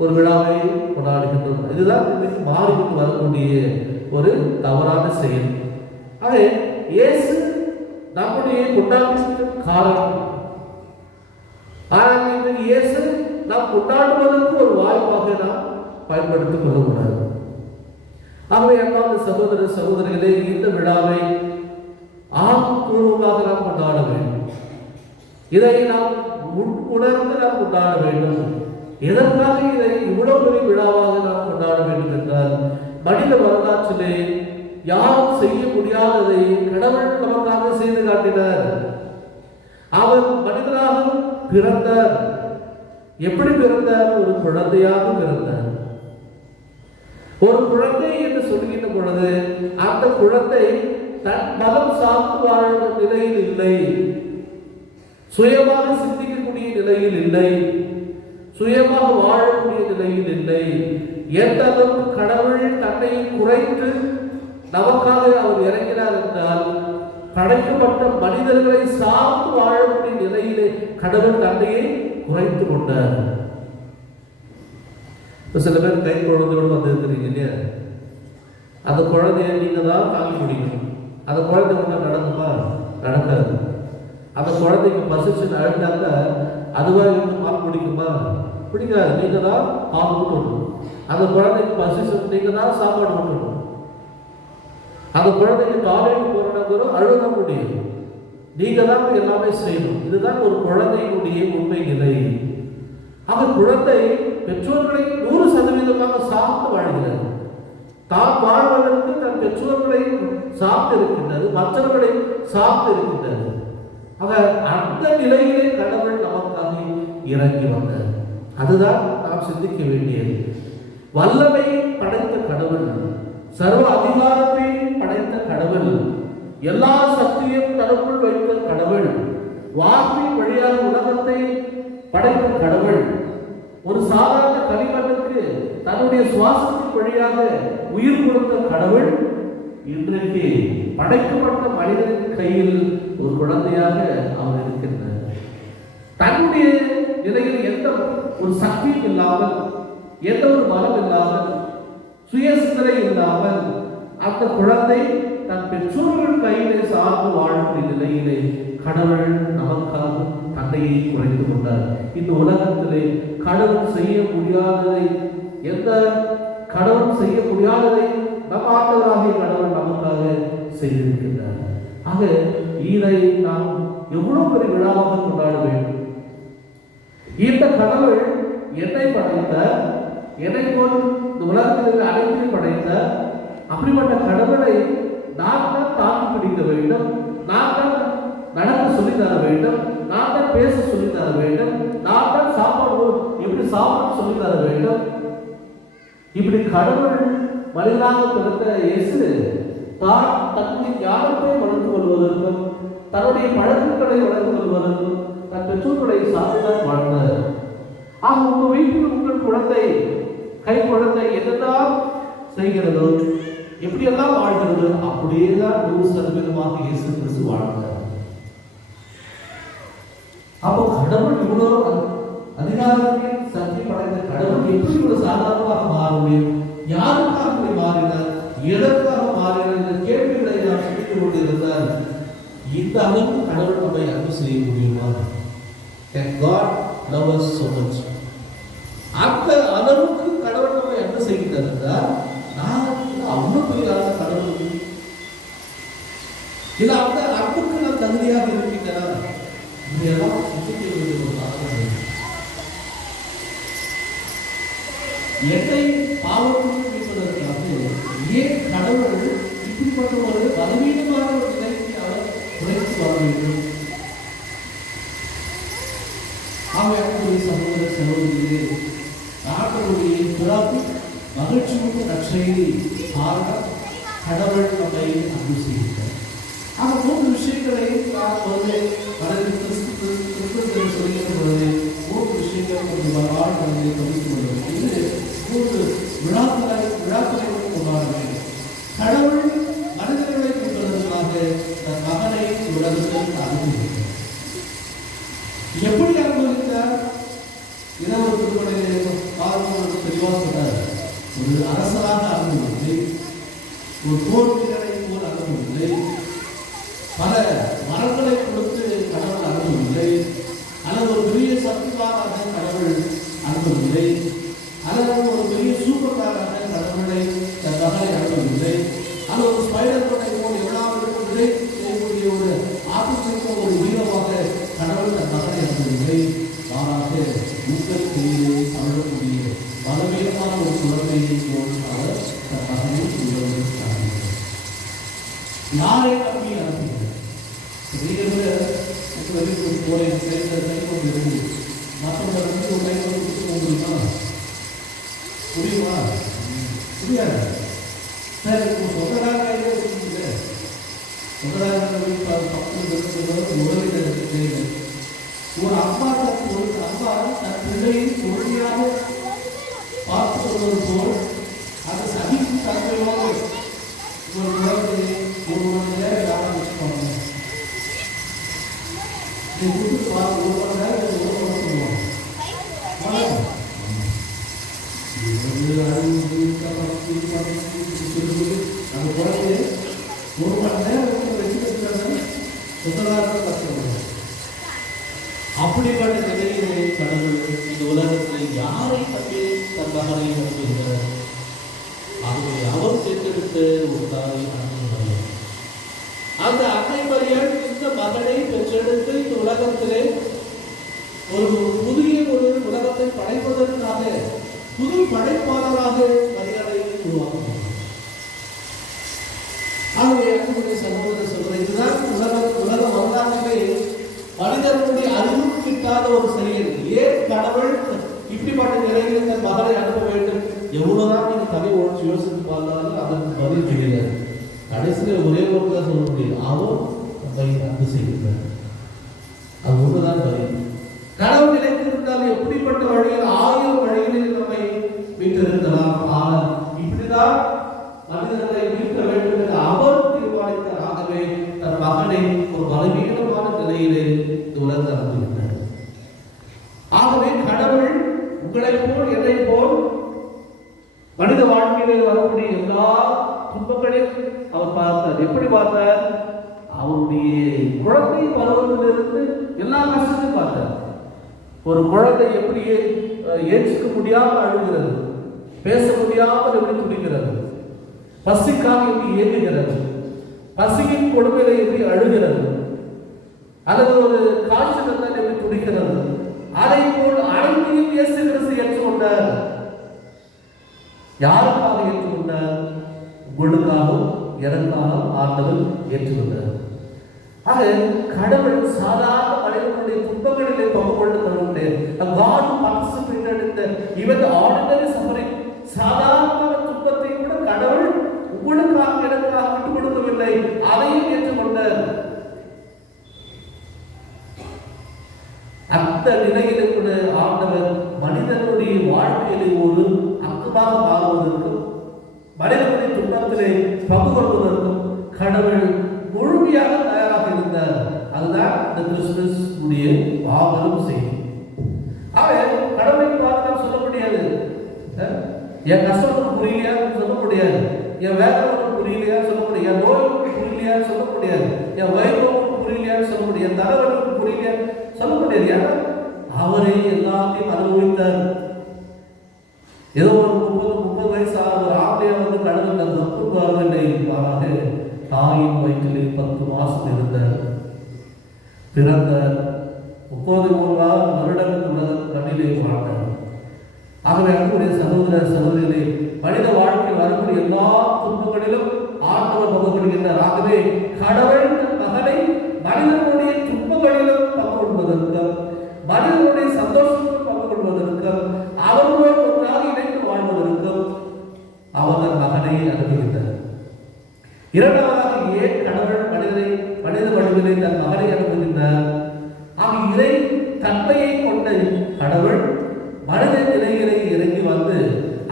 ஒரு விழாவை கொண்டாடுகின்றோம். இதுதான் இன்றைக்கு மாறிவிட்டு வரக்கூடிய ஒரு தவறான செயல். ஆகவே இயேசு நம்முடைய கொண்டாட்டத்திற்கு காரணம். ஆனால் இன்றைக்கு இயேசு நாம் கொண்டாடுவதற்கு ஒரு வாய்ப்பாக நாம் பயன்படுத்திக் கொள்ளக்கூடாது. ஆகவே அன்பான சகோதர சகோதரிகளே, இந்த விழாவை ஆக்கப்பூர்வமாக நாம் கொண்டாட வேண்டும். இதை நாம் உணர்ந்து நாம் கொண்டாட வேண்டும். எதற்காக இதை இவ்வளவு பெரிய விழாவாக நாம் கொண்டாட வேண்டும் என்றால், மனித வரலாற்றிலே யாரும் செய்ய முடியாததை கடவுள் நமக்காக செய்து காட்டினார். அவர் மனிதனாக பிறந்தார். எப்படி பிறந்தார்? ஒரு குழந்தையாக பிறந்தார். ஒரு குழந்தை என்று சொல்கின்ற பொழுது அந்த குழந்தை தன் மதம் சார்ந்து வாழ்ந்த நிலையில் இல்லை, சுயமாக சிந்திக்கக்கூடிய நிலையில் இல்லை, சுயமாக வாழக்கூடிய நிலையில் இல்லை. எந்த அளவுக்கு கடவுள் தன்னை குறைத்து நமக்காக அவர் இறங்கினார் என்றால், படைக்கப்பட்ட மனிதர்களை சார்ந்து வாழக்கூடிய நிலையிலே கடவுள் தன்னையை குறைத்து கொண்டார். சில பேர் கை குழந்தையோடு வந்து இருக்கிறீங்க இல்லையா? அந்த குழந்தைய நீங்க தான் தாங்கி முடிக்கணும். அந்த குழந்தை ஒன்றா நடக்குமா? நடக்காது. அந்த குழந்தைக்கு பசிச்சு அழுந்தாக்க அதுவாக இருந்து பால் பிடிக்குமா? பிடிக்காது. நீங்க தான் பால் ஊட்டணும். அந்த குழந்தைக்கு பசிச்சு நீங்க தான் சாப்பாடு ஊட்டணும். அந்த குழந்தைக்கு டாய்லெட் போறோம் அழுக முடியும். நீங்க தான் எல்லாமே செய்யணும். இதுதான் ஒரு குழந்தையினுடைய உண்மை நிலை. அந்த குழந்தை பெற்றோர்களை 100% சார்ந்து வாழ்கிறது. தான் வாழ்வதற்கு தன் பெற்றோர்களை சார்ந்து இருக்கின்றது, மற்றவர்களை சார்ந்து இருக்கின்றது. ஆக அந்த நிலையிலே கடவுள் நமக்காக இறங்கி வந்தார். அதுதான் நாம் சிந்திக்க வேண்டியது. வல்லமை படைத்த கடவுள், சர்வ அதிகாரத்தை படைத்த கடவுள், எல்லா சக்தியும் தனக்குள் வைத்த கடவுள், வார்த்தையின் வழியாக உலகத்தை படைத்த கடவுள், ஒரு சாதாரண களிமண்ணுக்கு தன்னுடைய சுவாசத்தின் வழியாக உயிர் கொடுத்த கடவுள் இன்றைக்கு படைக்கப்பட்ட மனிதனின் கையில் ஒரு குழந்தையாக அவர் இருக்கின்றார். தன்னுடைய நிலையில் எந்த ஒரு சக்தியும் இல்லாமல், எந்த ஒரு மனம் இல்லாமல், சுய சிந்தனை இல்லாமல் அந்த குழந்தை தன் பெற்றோர்கள் கையிலே சார்ந்து வாழக்கூடிய நிலையிலே கடவுள் நமக்காக தன்னையை குறைத்து கொண்டார். இந்த உலகத்திலே கடவுள் செய்ய முடியாததை, எந்த கடவுள் செய்ய முடியாததை நம் ஆண்டவராகிய கடவுள் நமக்காக செய்திருக்கின்றார். ஆக இதை நாம் எவ்வளவு பெரிய விழாவாக கொண்டாட வேண்டும். இந்த கடவுள் என்னை படைத்த, என்னை போல் இந்த உலகத்தில் அனைத்தையும் படைத்த அப்படிப்பட்ட கடவுளை நான் தான் தாக்கி பிடிக்க வேண்டும், நான் தான் நடக்க சொல்லித்தர வேண்டும், நான் தான் பேச சொல்லித்தர வேண்டும், நான் தான் சாப்பாடு எப்படி சாப்பிட சொல்லித்தர வேண்டும். இப்படி கடவுள் மனிதனாக பிறந்த இயேசு தான் தன்னுடைய ஞானத்தை வளர்த்து கொள்வதற்கும் தன்னுடைய பழக்கங்களை வளர்த்து கொள்வதற்கும் தன் பெற்றோர்களை சார்ந்துதான் வாழ்ந்தார். ஆக உங்க வீட்டில் உங்கள் குழந்தை, கை குழந்தை என்னெல்லாம் செய்கிறதோ, எப்படியெல்லாம் வாழ்கிறதோ அப்படியேதான் 100% இயேசு கிறிஸ்து வாழ்ந்தார். அப்போ கடவுள் இவ்வளவு அதிகாரத்தில் சக்தி படைத்த கடவுள் எப்படி ஒரு சாதாரணமாக மாற முடியும்? யாருக்காக மாறினார், எதற்காக மாறினார் என்ற கேள்விகளை நாம் சிந்தித்துக் கொண்டிருந்தால் இந்த அளவுக்கு கடவுள் நம்மை அன்பு செய்ய முடியுமா? That God loves us so much. அந்த இருக்கிறார். நான் அவ்வளவு பெரிய கடவுள் இல்ல, அந்த அன்புக்கு நான் தகுதியாக இருக்கின்றன. இதெல்லாம் சிந்திக்க வேண்டிய ஒரு காரணம். என்னை பாவத்துக்கு மீட்பதற்காக ஏன் கடவுள் இப்படிப்பட்ட ஒரு பலவீனமான ஒரு நிலைக்கு அவர் உழைத்து வர வேண்டும்? ஆகவே சகோதர சகோதரிகளே, ஆண்டவருடைய பிறப்பு மகிழ்ச்சியுடன் நற்செய்தி காரணம் கடவுள் நம்மை அன்பு செய்கிறார். ஆக 3 விஷயங்களை நாம் வந்து கிறிஸ்துவ சொல்லிட்டு பொழுது 3 விஷயங்கள் கொஞ்சம் வாழ்க்கையை பதிவு கொள்வது. இது 3 விழாக்களை கொண்டாடுவது. கடவுள் மனிதர்களை கொள்வதற்காக தன் மகனை உலகத்தில் அனுப்பினார். எப்படி அனுபவித்தார்? இரவு திருப்படையிலே பார்ப்பது தெளிவாக சொன்னார். ஒரு அரசராக அனுபவில்லை, ஒரு போர் வீரரை போல் அனுபவில்லை, பல மரங்களை கொடுத்து கடவுள் அனுபவில்லை, அல்லது ஒரு பெரிய சக்திவாராக கடவுள் அனுபவில்லை, அல்லது ஒரு பெரிய சூப்பர்காராக கடவுளை தன் மகளை அனுபவில்லை, அல்லது ஒரு ஸ்பைடர் கொண்டை போல் எவ்வளவு விதை செய்யக்கூடிய ஒரு ஆபத்துக்கு ஒரு வீரமாக கடவுள் தன் மகளை அனுபவில்லை. மாறாக உங்கள் கையிலே அழுகக்கூடிய பலவீனமான ஒரு குழந்தையை போல் அவர் தன் மகனை உருவாக்கினார். யாரை நம்பி அனுப்புகிறார்? போறேன் கை கொண்டு மற்றவங்க ஒரு கை கொண்டு முடியுமா? முடியுமா? முடியாது. சார் இப்போ சொந்தக்கார கையில வச்சுக்கீங்க. சொந்தக்கார முதலில் ஒரு அம்மா தன் பிள்ளையை பொறுமையாக பார்த்து கொள்வது போல் அது சகிப்பு தன்மையோடு ஒரு குழந்தை 1 மணி நேரம் யாரும் வச்சுக்கோங்க. நீ கூட்டு 1 மணி நேரம் சொல்லுவாங்க. அந்த குழந்தைய 1 மணி நேரம் வச்சுக்கிறாங்க. சுத்தமாக கஷ்டப்படுறாங்க. அப்படிப்பட்ட நிலையிலே கடவுள் இந்த உலகத்தில் யாரை பற்றி தன் மகனை அனுப்புகிறார்? ஆகவே அவர் தேர்ந்தெடுத்த ஒரு தாயை அனுப்புகிறார். அந்த அன்னை மரியாள் இந்த மகனை பெற்றெடுத்து இந்த உலகத்திலே ஒரு புதிய ஒரு உலகத்தை படைப்பதற்காக புது படைப்பாளராக மரியாதை உருவாக்குகிறார். ஆகவே அன்புடைய சகோதரர் சொல்றேன், இதுதான் உலக வரலாற்றிலே மனிதனுடைய அறிவுக்கு கிட்டாத ஒரு செயல். ஏன் கடவுள் இப்படிப்பட்ட நிலையில் தன் மகளை அனுப்ப வேண்டும்? எவ்வளவுதான் நீங்க தனி ஒழிச்சு யோசித்து பார்த்தாலும் அதற்கு பதில் கிடையாது. கடைசியில் ஒரே ஒரு தான் சொல்ல முடியும், அவர் நம்மை அன்பு செய்கிறார். அது ஒன்றுதான் பதில். கடவுள் நிலைத்திருந்தால் எப்படிப்பட்ட வழியில் 1000 வழிகளில் நம்மை மீட்டிருக்கலாம். ஆனால் இப்படிதான் மனிதர்களை மீட்க வேண்டும் என்று அவர் தீர்மானித்தார். ஆகவே தன் மகனை ஒரு பலவீனமான நிலையிலே இந்த உலகத்தை அனுப்புகிறார். ஆகவே கடவுள் உங்களை போல் என்னை போல் மனித வாழ்க்கையிலே வரக்கூடிய எல்லா துன்பங்களையும் அவர் பார்த்தார். எப்படி பார்த்தார்? அவருடைய குழந்தை பருவத்திலிருந்து எல்லா கஷ்டத்தையும் பார்த்தார். ஒரு குழந்தை எப்படி ஏற்றுக்க முடியாமல் அழுகிறது, பேச முடியாமல் எப்படி துடிக்கிறது, பசிக்காக எப்படி ஏங்குகிறது, பசியின் கொடுமையில எப்படி அழுகிறது, அல்லது ஒரு காய்ச்சல் எப்படி துடிக்கிறது, அதை போல் அனைத்தையும் இயேசு கிறிஸ்து ஏற்றுக்கொண்டார். யாருக்காக ஏற்றுக்கொண்டார்? உங்களுக்காகவும் எனக்காகவும் ஆண்டவர் ஏற்றுக்கொண்டார். ஆக கடவுள் சாதாரண மனிதனுடைய துன்பங்களிலே பங்கு கொண்டு தருவதே. God participated in the even the ordinary suffering. சாதாரண துன்பத்தை கூட கடவுள் உங்களுக்காக எனக்காக விட்டு கொடுக்கவில்லை, அதையும் ஏற்றுக்கொண்டார். அந்த நிலையிலே கூட ஆண்டவர் மனிதனுடைய வாழ்க்கையிலே ஒரு அங்கமாக மாறுவதற்கும் மனிதனுடைய துன்பத்திலே பங்கு கொள்வதற்கும் கடவுள் முழுமையாக தயாராக இருந்தார். அதுதான் இந்த கிறிஸ்துமஸ் உடைய மாபெரும் செய்தி. அவன் கடவுளை பார்த்து சொல்ல முடியாது, என் கஷ்டத்துக்கு புரியலையான்னு சொல்ல முடியாது, என் வேதனைக்கு புரியலையான்னு சொல்ல முடியாது, என் நோய்க்கு புரியலையான்னு சொல்ல முடியாது, என் வைபவத்துக்கு புரியலையான்னு சொல்ல முடியாது, என் தலைவனுக்கு புரியலையான்னு சொல்ல முடியாது. ஏன்னா அவரே எல்லாத்தையும் அனுபவித்தார். ஏதோ ஒரு 30 வயசு உட்கார்ந்தலை மாறாக தாயின் வயிற்றிலே 10 மாசம் இருந்தார். பிறந்த 33 வருடம் நடுவிலே வாழ்ந்தார். ஆகவே அன்புடைய சகோதர சகோதரிகளே, மனித வாழ்க்கை வரக்கூடிய எல்லா துன்பங்களிலும் ஆண்டவர் பங்குகொள்கின்றார். ஆகவே கடவுள் தன் மகனை மனிதனுடைய துன்பங்களிலும் பங்கு கொள்வதற்கும் மனிதனுடைய சந்தோஷத்திலும் பங்கு கொள்வதற்கும் அவர்களோடு ஒன்றாக இணைந்து வாழ்வதற்கும் அவர் தன் மகனை அனுப்புகின்றார். இரண்டாவதாக ஏன் கடவுள் மனித வடிவிலே தன் மகனை அனுப்புகின்றார்? இறை தன்மையை கொண்ட கடவுள் மனித நிலையிலே இறங்கி வந்து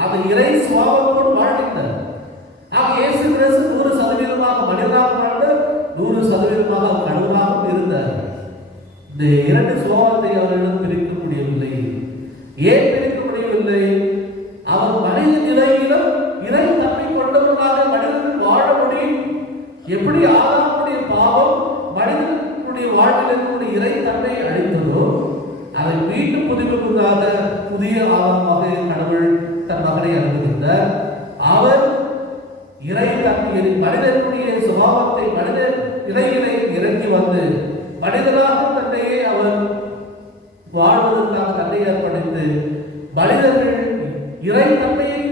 அந்த இறை சுவாபத்தோடு வாழ்கின்றார். இயேசு கிறிஸ்து 100% மனிதனாக வாழ்ந்து 100% கடவுளாக இருந்தார். இந்த இரண்டு சுவாபத்தை அவரிடம் பிரிக்க முடியவில்லை. ஏன் பிரிக்க முடியவில்லை? அவர் மனித நிலையிலும் இறை தன்மை கொண்டவர்களாக மனிதன் வாழ முடியும். எப்படி ஆதாமுடைய பாவம் மனிதனுடைய வாழ்வில் இருக்கக்கூடிய இறை தன்மை அழித்ததோ, அதை மீண்டும் புதுப்பிப்பதாக புதிய ஆதாரமாக கடவுள் தன் மகனை அனுப்புகின்றார். அவர் இறை தன்மையை மனிதனுடைய சுபாவத்தை மனித நிலையிலே இறங்கி வந்து மனிதனாக தன்னையே அவர் வாழ்வதற்காக தன்னை அர்ப்பணித்து மனிதர்கள் இறை தன்மையை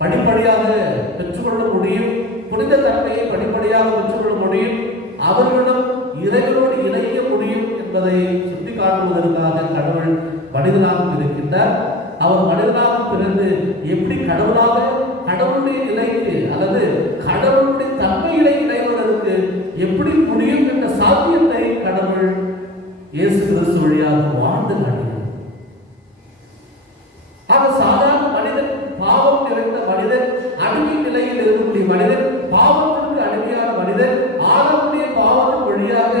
படிப்படியாக பெற்றுக்கொள்ள முடியும், புனித தன்மையை படிப்படியாக பெற்றுக்கொள்ள முடியும், அவர்களும் இறைவனோடு இணைய முடியும் என்பதை சுட்டிக்காட்டுவதற்காக கடவுள் மனிதனாக இருக்கின்றார். அவர் மனிதனாக பிறந்து எப்படி கடவுளாக கடவுளுடைய நிலைக்கு அல்லது கடவுளுடைய தன்மையிலே இணைவதற்கு எப்படி முடியும் என்ற சாத்தியத்தை கடவுள் இயேசு கிறிஸ்து வழியாக வாழ்ந்து காட்டினார். சாதாரண மனிதன், பாவம் நிறைந்த மனிதன், அடிமை நிலையில் இருக்கக்கூடிய மனிதன், பாவத்திற்கு அடிமையான மனிதன், ஆழமுடைய பாவத்தின் வழியாக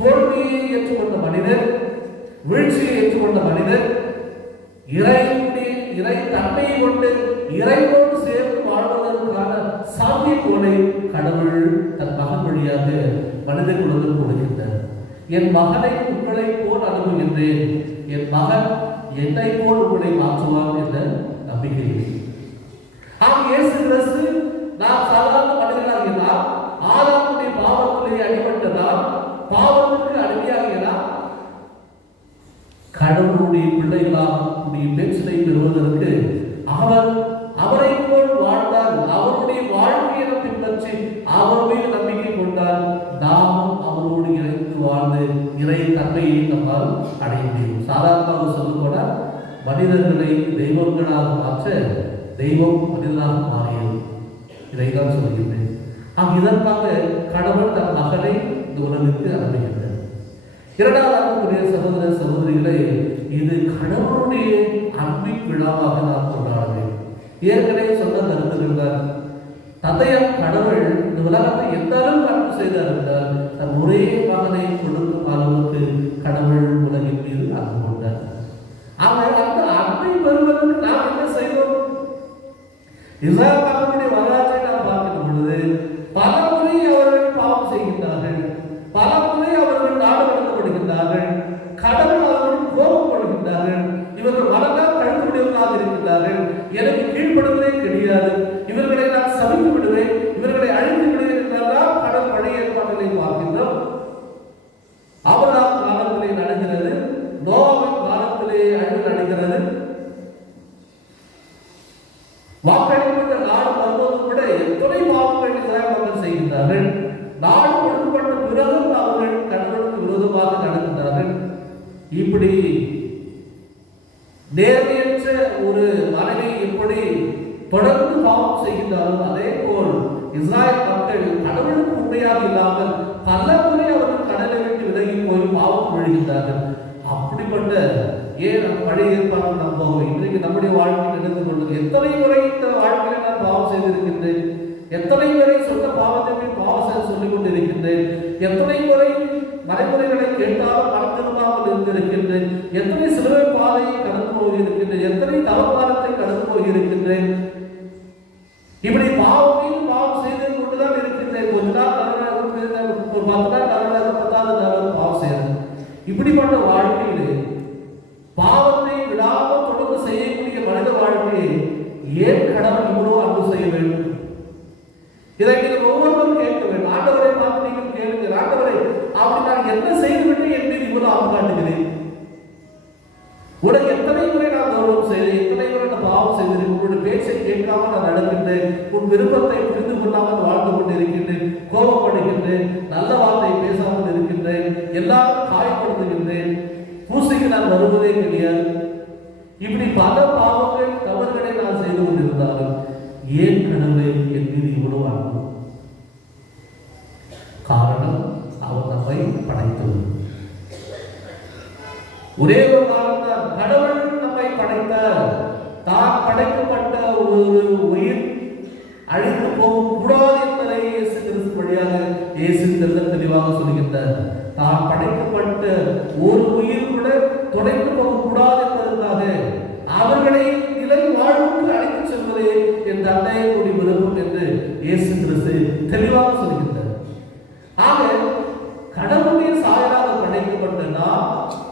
தோல்வியை ஏற்றுக்கொண்ட மனிதன், வீழ்ச்சியை ஏற்றுக்கொண்ட மனிதன், இறை தன்மையை கொண்டு இறைவோடு சேர்ந்து வாழ்வதற்கான சாத்தியக்கோளை கடவுள் தன் மகன் வழியாக மனித குலத்தில் கொடுக்கின்றார். என் மகனை உங்களை போல் அனுப்புகின்றேன், என் மகன் என்னை போல் உங்களை மாற்றுவார் என்ற நம்பிக்கை. இயேசு கிறிஸ்து நாம் சாதாரண மனிதனாகினால் ஆதாமுடைய பாவத்திலே அடிபட்டதால் பாவத்திற்கு அடிமையாகினால் கடவுளுடைய பிள்ளைகளாக பேச்சினை பெறுவதற்கு அவரை போல் வாழ்ந்தால், அவருடைய வாழ்க்கையை பின்பற்றி அவர் மீது நம்பிக்கை கொண்டால் நாமும் அவரோடு இணைந்து வாழ்ந்து இறை தன்மையை நம்மால் அடைய முடியும். சாதாரணமாக சொல்லப்போனால் மனிதர்களை தெய்வங்களாக மாற்ற தெய்வம் மனிதனாக மாறியது. இதைதான் சொல்கின்றேன். இதற்காக கடவுள் தன் மகனை இந்த உலகிற்கு அனுப்புகின்றார். இரண்டாவது சகோதர சகோதரிகளை, இது கடவுளுடைய அன்பின் விழாவாக நாம் கொண்டாட வேண்டும். ஏற்கனவே சொன்ன கருத்துக்கள் தான். தந்தையார் கடவுள் இந்த உலகத்தை எந்த அளவுக்கு அன்பு செய்தார் என்றால், தன் ஒரே மகனை கொடுக்கும் அளவுக்கு கடவுள் உலகின் மீது அன்பு கொண்டார். அந்த அன்பை பெறுவதற்கு நாம் என்ன செய்வோம்? இஸ்ராயேல் மக்களுடைய வரலாற்றை நாம் பார்க்கின்ற பொழுது பல முறை அவர்கள் பாவம் செய்கின்றார்கள், பல முறை அவர்கள் நாடு கடத்தப்படுகின்றார்கள், கடவுள் அவர்கள் கோபம் கொள்கின்றார்கள், இவர்கள் மனதால் கழுத்துடையவர்களாக இருக்கின்றார்கள், எனக்கு கீழ்ப்படுவதே கிடையாது, இவர்களை நான் சபித்து விடுவேன், இவர்களை அழித்து விடுவேன் என்றெல்லாம் கடவுள் பழைய ஏற்பாடுகளை பார்க்கின்றோம். ஆபிரகாம் காலத்திலே நடக்கிறது, நோவாவின் காலத்திலே அழிவு நடக்கிறது. வாக்களிக்கப்பட்ட நாடு வருவது கூட எத்தனை பாவங்கள் இஸ்ராயேல் மக்கள் செய்கின்றார்கள். நாடு கொடுக்கப்பட்ட பிறகும் அவர்கள் கடவுளுக்கு விரோதமாக நடக்கின்றார்கள். இப்படி நேர்மையற்ற ஒரு மனைவி எப்படி தொடர்ந்து பாவம் செய்கின்றார்கள், அதே போல் இஸ்ராயேல் மக்கள் கடவுளுக்கு உண்மையாக இல்லாமல் பல முறை அவர்கள் கடலை விட்டு விலகி போய் பாவம் விழுகின்றார்கள். அப்படிப்பட்ட பழைய ஏற்பாடு நம்புவோம். இன்றைக்கு நம்முடைய வாழ்க்கையில் நடந்து கொண்டது எத்தனை முறை இந்த வாழ்க்கையில நான் பாவம் செய்திருக்கின்றேன், எத்தனை முறை சொன்ன பாவத்தை பாவம் சொல்லிக் கொண்டிருக்கின்றேன், எத்தனை முறை நடைமுறைகளை கேட்டாலும் மனம் திரும்பாமல் இருந்திருக்கின்றேன், எத்தனை சிலுவை பாதையை கடந்து போகிருக்கின்றேன், எத்தனை தவக்காலத்தை கடந்து போகிருக்கின்றேன். இப்படி பாவம் மீது பாவம் செய்து கொண்டுதான் இருக்கின்றேன். கொஞ்ச நாள் நல்லதாக ஒரு 10 நாள் நல்லதாக 10வது நாள் பாவம் செய்யறது. இப்படிப்பட்ட வாழ்க்கையிலே பாவத்தை விடாமல் தொடர்ந்து செய்யக்கூடிய மனித வாழ்க்கையை ஏன் கடவுள் இவ்வளவு அன்பு செய்ய வேண்டும்? கேட்காமல் நான் நடக்கின்றேன், உன் விருப்பத்தை புரிந்து கொள்ளாமல் வாழ்ந்து கொண்டிருக்கின்றேன், கோபப்படுகின்றேன், நல்ல வார்த்தை பேசாமல் இருக்கின்றேன், எல்லாரும் காயப்படுத்துகின்றேன், பூசைக்கு நான் வருவதே கிடையாது. இப்படி பல பாவங்கள் தவறுகளை நான் செய்து கொண்டிருந்தாலும் ஏன் கடவுளை என் மீது இவ்வளவு அன்பு? காரணம், அவர் நம்மை படைத்தவர். ஒரே ஒரு காரணம் தான், கடவுள் நம்மை படைத்தார். தான் படைக்கப்பட்ட ஒரு உயிர் அழிந்து போக கூடாது என்பதை இயேசு கிறிஸ்து வழியாக இயேசு தெளிவாக சொல்கின்றார். தான் படைக்கப்பட்ட ஒரு உயிர் கூட தொலைந்து போக கூடாது என்பதற்காக அவர்களை நிலை வாழ்வுக்கு அழைத்து செல்வதே என் தந்தையுடைய விருப்பம் என்று இயேசு கிறிஸ்து தெளிவாக சொல்கின்றார். ஆக கடவுளுடைய சாயலாக படைக்கப்பட்ட நாம்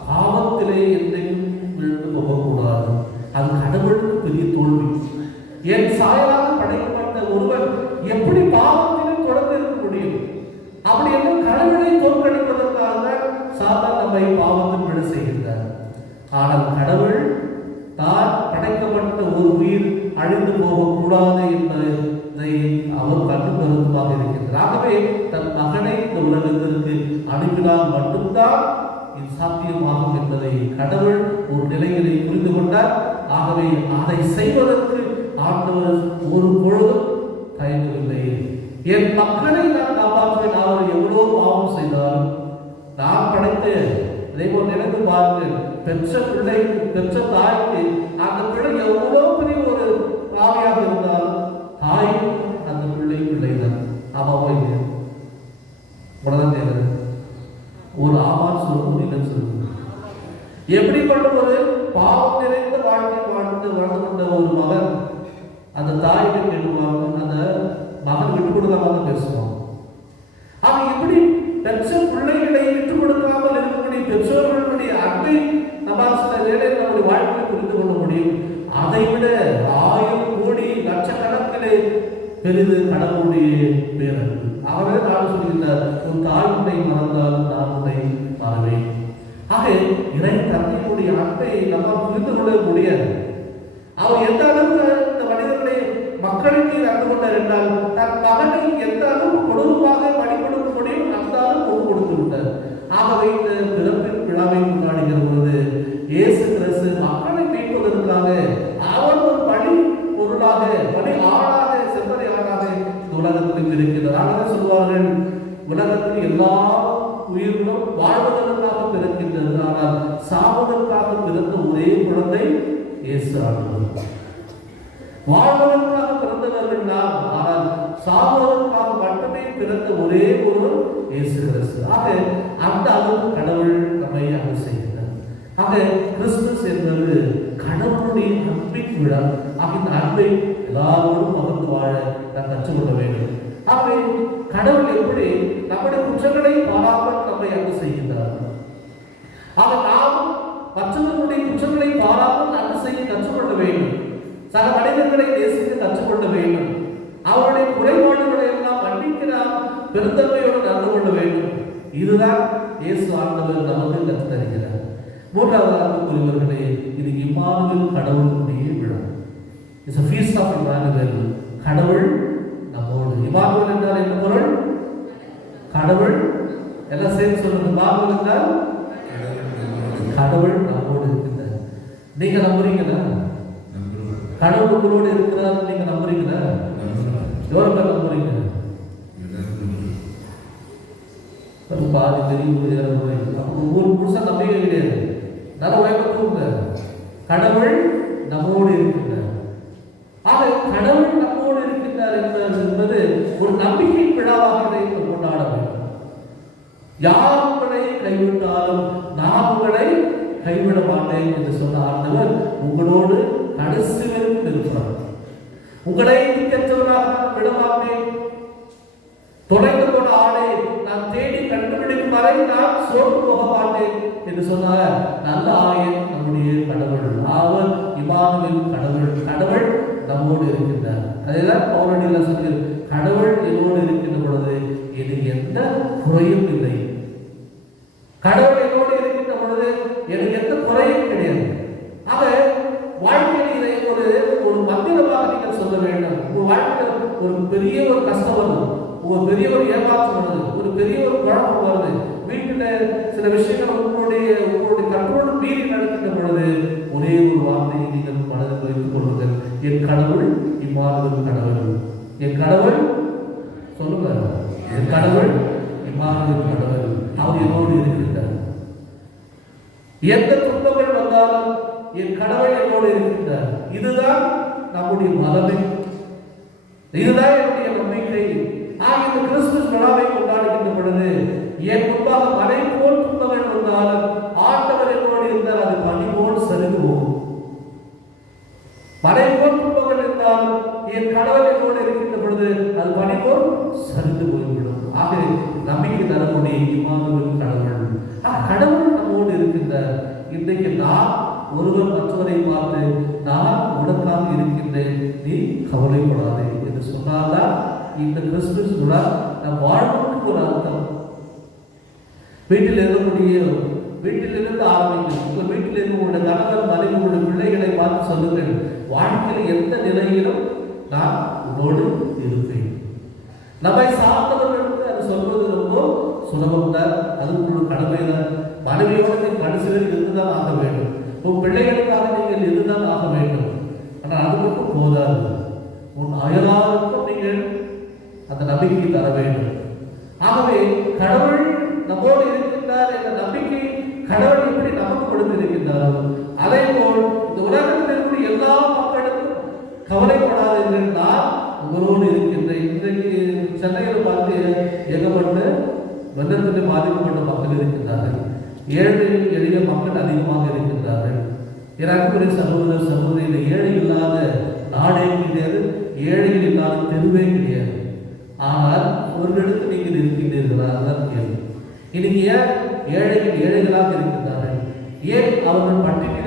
பாவத்திலே என்றைக்கும் விழுந்து போகக்கூடாது. அது கடவுளுக்கு பெரிய தோல்வி. என் சாயலாக படைக்கப்பட்ட ஒருவன் எப்படி பாவத்திலே தொடர்ந்து இருக்க முடியும்? அப்படி என்று கடவுளை தோற்கடிப்பதற்காக சாத்தான் நம்மை பாவத்தில் விட செய்கின்றார். ஆனால் கடவுள் தான் படைக்கப்பட்ட ஒரு உயிர் அழிந்து போகக்கூடாது என்பதை அவர் கண்டு கருத்துமாக இருக்கின்றார். ஆகவே தன் மகனை இந்த உலகத்திற்கு அனுப்பினால் மட்டும்தான் இது சாத்தியமாகும் என்பதை கடவுள் ஒரு நிலையிலே புரிந்து கொண்டார். ஆகவே அதை செய்வதற்கு ஆண்டவர் ஒரு பொழுதும் தயங்கவில்லை. என் மக்களை நான் காப்பாற்றுவேன். அவர் எவ்வளோ பாவம் செய்தாலும் நான் படைத்த அதே போல் நினைத்து பாருங்கள், பெற்ற பிள்ளை, பெற்ற தாய்க்கு அந்த பிள்ளை எவ்வளோ பெரிய ஒரு பாவையாக இருந்தாலும் தாய் அந்த பிள்ளைதான். ஆமாவோ இல்லையா? உடனே தேவை ஒரு ஆமான்னு சொல்லுவோம், இல்லைன்னு சொல்லுவோம். எப்படிப்பட்ட ஒரு பாவம் நிறைந்த வாழ்க்கை வாழ்ந்து கொண்ட ஒரு மகன் அந்த தாயிட்ட கேட்டுவாங்க, அந்த மகன் விட்டு கொடுக்காம பேசுவாங்க. அவன் எப்படி பெற்ற பிள்ளைகளை விட்டுக் கொடுக்காமல் இருக்கக்கூடிய பெற்றோர்களுடைய அன்பை நம்ம சில வேளையில் நம்முடைய வாழ்க்கையை புரிந்து கொள்ள முடியும். அதை விட 1000 கோடி லட்சக்கணக்கிலே பெரிது கடவுளுடைய பேரன்பு. அவரே நான் சொல்கின்றார், உன் தாய் உன்னை மறந்தாலும் நான் உன்னை மறவேன். ஆக இறை தந்தையுடைய அன்பை நம்ம புரிந்து கொள்ள முடியாது. அவர் எந்த அளவுக்கு இந்த மனிதர்களை மக்களின் மீது அன்பு கொண்டார் என்றால், தன் மகனை எந்த அளவுக்கு கொடூரமாக பணி கொடுக்க முடியும் அந்த அளவு கொடுத்து விட்டார். ஆகவே இந்த பிறப்பின் விழாவை கொண்டாடுகிற பொழுது இயேசு கிறிஸ்து மக்களை மீட்பதற்காக அவர் ஒரு பணி பொருளாக, பணி ஆளாக, செம்மறி ஆளாக இந்த உலகத்தில் இருக்கிறார். ஆகவே சொல்வார்கள், உலகத்தில் எல்லா உயிர்களும் வாழ்வதற்காக பிறக்கின்றது, ஆனால் சாவதற்காக பிறந்த ஒரே குழந்தை இயேசு ஆண்டவர். வாழ்வதற்காக பிறந்தவர்கள் நாம், ஆனால் சாவதற்காக மட்டுமே பிறந்த ஒரே ஒரு இயேசு கிறிஸ்து. ஆக அந்த அளவு கடவுள் நம்மை அன்பு செய்கிறார். ஆக கிறிஸ்துமஸ் என்பது கடவுளுடைய அன்பின் விழா. ஆக இந்த அன்பை எல்லாரோடும் பகிர்ந்து வாழ நாம் கற்றுக்கொள்ள வேண்டும். ஆகவே கடவுள் எப்படி நம்முடைய குற்றங்களை பாராமல் நம்மை அன்பு செய்கின்றார். ஆக நாம் மற்றவர்களுடைய குற்றங்களை பாராமல் அன்பு செய்ய கற்றுக்கொள்ள வேண்டும். சக மனிதர்களை நேசிக்க கற்றுக்கொள்ள வேண்டும். அவருடைய குறைபாடுகளை எல்லாம் மன்னிக்கிறார், பெருந்தன்மையோடு நடந்து கொள்ள வேண்டும். இதுதான் இயேசு ஆண்டவர் நமக்கு கற்றுத் தருகிறார். மூன்றாவது அன்புக்குரியவர்களே, இது இம்மானுவேல் கடவுளுடைய விழா. It's a feast of Emmanuel. கடவுள் நம்மோடு. இம்மானுவேல் என்றால் என்ன பொருள்? கடவுள். எல்லாம் சேர்ந்து சொல்லுங்க, இம்மானுவேல் என்றால் கடவுள் நம்மோடு இருக்கிறார். நீங்க நம்புறீங்களா? கடவுள் உங்களோடு இருக்கிறார் நீங்க நம்புறீங்களா? எவ்வளவு நம்புறீங்க? பாதி தெரியும். ஒவ்வொரு புருஷன் நம்பிக்கை கிடையாது. நல்ல உயர்வுங்க. கடவுள் நம்மோடு இருக்கின்றார். ஆக கடவுள் நம்மோடு இருக்கின்றார் என்பது ஒரு நம்பிக்கை விழாவாக இதை கொண்டாட வேண்டும். யார் உங்களை கைவிட்டாலும் நான் உங்களை கைவிட மாட்டேன் என்று சொன்ன ஆண்டவர் உங்களோடு கடைசி வரைக்கும் இருக்கிறார். உங்களை நிற்கற்றவராக விட மாட்டேன். தொலைந்து போன ஆளை நான் தேடி கண்டுபிடிக்கும் வரை நான் சோர்ந்து போக மாட்டேன் என்று சொன்னார் நல்ல ஆயன் நம்முடைய கடவுள். அவர் இம்மானுவேல் கடவுள். கடவுள் நம்மோடு இருக்கின்றார். அதேதான் பவுலடியில் சொல்லி, கடவுள் என்னோடு இருக்கின்ற பொழுது எனக்கு எந்த குறையும் இல்லை. கடவுள் என்னோடு இருக்கின்ற பொழுது எனக்கு எந்த குறையும் கிடையாது. ஆக வாழ்க்கையில் இதை ஒரு மந்திரமாக நீங்கள் சொல்ல வேண்டும். உங்க வாழ்க்கையில ஒரு பெரிய ஒரு கஷ்டம் வருது, ஒரு பெரிய ஒரு ஏமாற்றம் வருது, ஒரு பெரிய ஒரு குழப்பம் வருது, வீட்டுல சில விஷயங்கள் உங்களுடைய கண்ட்ரோல் மீறி நடக்கின்ற பொழுது ஒரே ஒரு வார்த்தையை நீங்கள் மனதில் வைத்துக் கொள்ளுங்கள். என் கடவுள் இம்மானுவேல் கடவுள். என் கடவுள் சொல்லுங்க, என் கடவுள் இம்மானுவேல் கடவுள். அவர் என்னோடு இருக்கின்றார். எந்த துன்பங்கள் வந்தாலும் என் கடவுள் என்னோடு இருக்கின்றார். இதுதான் நம்முடைய மதமே, இதுதான் என்னுடைய நம்பிக்கை. இந்த கிறிஸ்துமஸ் விழாவை கொண்டாடுகின்ற பொழுது என் முன்பாக மலை போல் துன்பங்கள் வந்தாலும் ஆண்டவர் என்னோடு இருந்தால் அது பனி போல் சரிந்து போகும். மலை போல் துன்பங்கள் இருந்தாலும் என் கடவுள் என்னோடு இருக்கின்ற பொழுது அது பனி போல் சரிந்து போய்விடும். ஆக நம்பிக்கை தரக்கூடிய இம்மானுவேல் கடவுள், கடவுள் நம்மோடு இருக்கின்றார். இன்றைக்கு நான் ஒருவர் மற்றவரை பார்த்து நான் உனக்காக இருக்கின்றேன், நீ கவலைப்படாதே என்று சொன்னால்தான் இந்த கிறிஸ்துமஸ் விழா நம் வாழ்வுக்கு ஒரு அர்த்தம். வீட்டில் இருந்து ஆரம்பிக்கும். உங்கள் வீட்டில் இருந்து உங்களுடைய கணவன் மனைவி உங்களுடைய பிள்ளைகளை பார்த்து சொல்லுங்கள், வாழ்க்கையில் எந்த நிலையிலும் நான் உன்னோடு இருப்பேன். நம்மை சார்ந்தவர்களுக்கு அது சொல்வது ரொம்ப சுலபம் தான், அது உங்களோட கடமை தான். மனைவியோடு நீங்கள் கடைசியில் இருந்துதான் ஆக வேண்டும். உன் பிள்ளைகளுக்காக நீங்கள் இருந்துதான் ஆக வேண்டும். ஆனால் அது மட்டும் போதாது, உன் அயலாருக்கும் நீங்கள் அந்த நம்பிக்கை தர வேண்டும். ஆகவே கடவுள் நம்மோடு இருக்கின்றார் என்ற நம்பிக்கை கடவுள் எப்படி நமக்கு கொடுத்திருக்கின்றாரோ அதே போல் இந்த உலகத்தில் இருக்கக்கூடிய எல்லா மக்களுக்கும் கவலைப்படாதீர்கள், நான் உங்களோடு இருக்கின்றேன். இன்றைக்கு சென்னையில் பார்த்து ஏகப்பட்ட வெள்ளத்தில் பாதிக்கப்பட்ட மக்கள் இருக்கின்றார்கள். ஏழை எளிய மக்கள் அதிகமாக இருக்கின்றார்கள். எனக்கு சகோதர சகோதரியில் ஏழை இல்லாத நாடே கிடையாது, ஏழைகள் இல்லாத தெருவே கிடையாது. ஆனால் அவர்களுக்கு நீங்கள் இருக்கின்றீர்களா? அதுதான் கேள்வி. இன்னைக்கு ஏன் ஏழைகள் ஏழைகளாக இருக்கின்றார்கள்? ஏன் அவர்கள் பட்டினி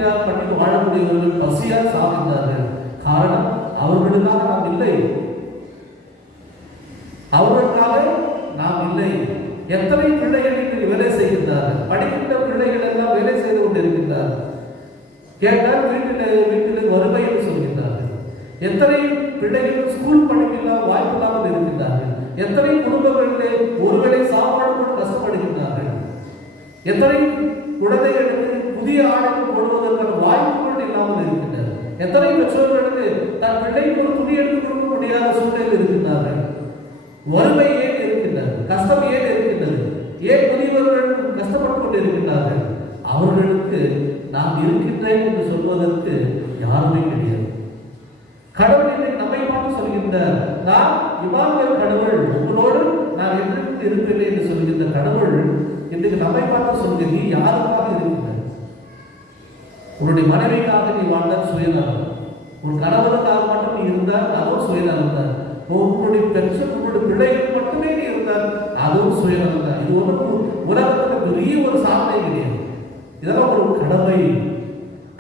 வாழக்கூடியவர்கள் பசியால் சாகின்றார்கள்? காரணம், அவர்களுக்காக நாம் இல்லை, அவர்களுக்காக நாம் இல்லை. எத்தனை பிள்ளைகள் இன்றைக்கு வேலை செய்கின்றார்கள்? படிக்கின்ற பிள்ளைகள் எல்லாம் வேலை செய்து கொண்டிருக்கின்றார்கள். கேட்டால் வீட்டில் வறுமை என்று சொல்கின்றார்கள். எத்தனை பிள்ளைகள் ஸ்கூல் படிக்கலாம் வாய்ப்பு இல்லாமல் இருக்கின்றார்கள். எத்தனை குடும்பங்களிலே ஒருவேளை சாப்பாடு கூட கஷ்டப்படுகின்றார்கள். எத்தனை குழந்தைகளுக்கு புதிய ஆடைகள் போடுவதற்கான வாய்ப்புகள் இல்லாமல் இருக்கின்றன. எத்தனை பெற்றோர்களுக்கு தன் பிள்ளைக்கு ஒரு துணி எடுத்து கொடுக்க முடியாத சூழ்நிலை இருக்கின்றார்கள். வறுமை ஏன் இருக்கின்றது? கஷ்டம் ஏன் இருக்கின்றது? ஏன் புதியவர்கள் கஷ்டப்பட்டு கொண்டு இருக்கின்றார்கள்? அவர்களுக்கு நாம் இருக்கின்றேன் என்று சொல்வதற்கு யாருமே கிடையாது. கடவுள் இன்றைக்கு நம்மை பார்த்து சொல்கின்றார், நான் இம்மானுவேல் கடவுள், உங்களோடு நான் என்று இருப்பேன் என்று சொல்கின்ற கடவுள் இன்றைக்கு நம்மை பார்த்து சொல்கிறேன், நீ யாருக்காக இருக்கின்ற? உன்னுடைய மனைவிக்காக நீ வாழ்ந்தால் சுயநலம், உன் கணவனுக்காக மட்டும் நீ இருந்தால் அதுவும் சுயநலம் தான். உங்களுடைய உங்களுடைய பிள்ளைகள் மட்டுமே நீ இருந்தால் அதுவும் சுயநலம் தான். இது ஒன்றும் உலகத்தில் பெரிய ஒரு சாதனை கிடையாது. இதெல்லாம் ஒரு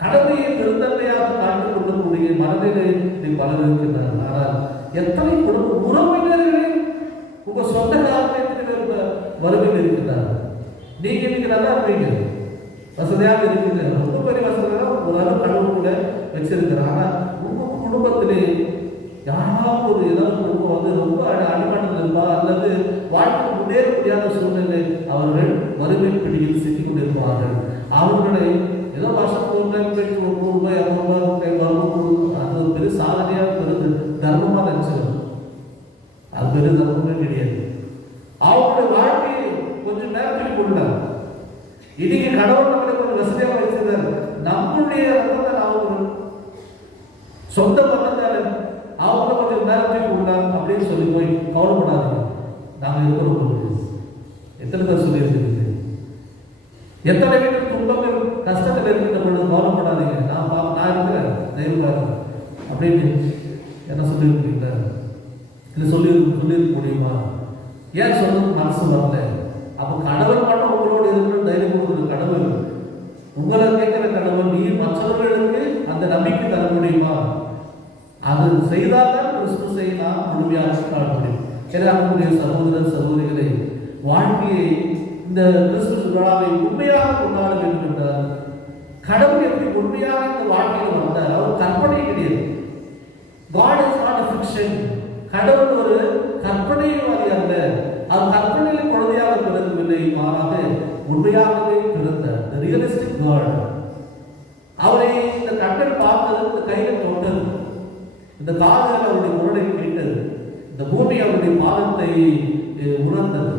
கடமையை பெருந்தன்மையாக காட்டிக் கொள்ளக்கூடிய மனதிலே பலர் இருக்கின்றார்கள். ஆனால் எத்தனை குடும்ப உறவினர்களே உங்க சொந்த காரணத்திற்கு வறுமையில் இருக்கின்றார்கள். நீங்க இன்னைக்கு நல்லா இருப்பீங்க, வசதியாக இருக்கீங்க, ரொம்ப பெரிய வசதியாக ஒரு அளவு கடவுள் கூட வச்சிருக்கிறார். ஆனால் உங்க குடும்பத்திலே யாராவது ஒரு ஏதாவது குடும்பம் வந்து ரொம்ப அடிமட்டத்தில் இருப்பா அல்லது வாழ்க்கை முன்னேற முடியாத சூழ்நிலை அவர்கள் வறுமை பிடியில் சிக்கிக் கொண்டிருப்பார்கள். அவர்களை ஏதோ வருஷத்துக்கு ஒரு ரூபாய் 100 ரூபாய் வரும், அது ஒரு பெரிய சாதனையாக பெருது தர்மமாக நினைச்சிடும். அது பெரிய தர்மமே கிடையாது. அவங்களுடைய வாழ்க்கையை கொஞ்சம் நேரத்தில் கொண்டார். இன்னைக்கு கடவுள் நம்மளை கொஞ்சம் வசதியாக வச்சிருந்தார். நம்மளுடைய ரத்தத்தை அவங்க சொந்த பந்தத்தால அவங்க கொஞ்சம் நேரத்தில் கொண்டார் அப்படின்னு சொல்லி போய் கவலைப்படாதீங்க. நாங்கள் இருக்கிறோம். எத்தனை பேர் சொல்லியிருக்கீங்க? எத்தனை வீட்டு துன்பங்கள் கஷ்டத்தில் இருக்கின்ற பொழுது கவலைப்படாதீங்க, நான் இருக்கிறேன், தைரியமாக அப்படின்னு என்ன சொல்லியிருக்கீங்க? இது சொல்லியிருக்க முடியுமா? ஏன் சொல்றது மனசு வரல? அப்போ கடவுள் மட்டும் உங்களோட இருக்கிற தைரியம் கொடுக்குற கடவுள், உங்களை கேட்கிற கடவுள், நீ மற்றவர்களுக்கு அந்த நம்பிக்கை தர முடியுமா? அது செய்தால்தான் கிறிஸ்துமஸை நாம் முழுமையாக காண முடியும். எனவே சகோதர சகோதரிகளை, வாழ்க்கையை இந்த கிறிஸ்துமஸ் விழாவை உண்மையாக கொண்டாட வேண்டும் என்றார். கடவுள் எப்படி உண்மையாக இந்த வாழ்க்கையில் வந்தார்? அவர் கற்பனை கிடையாது. God is not a fiction. வந்து கையில தொட்டது, இந்த காதுகள் அவருடைய குரலை கேட்டது, இந்த பூமி அவருடைய பாதத்தை உணர்ந்தது,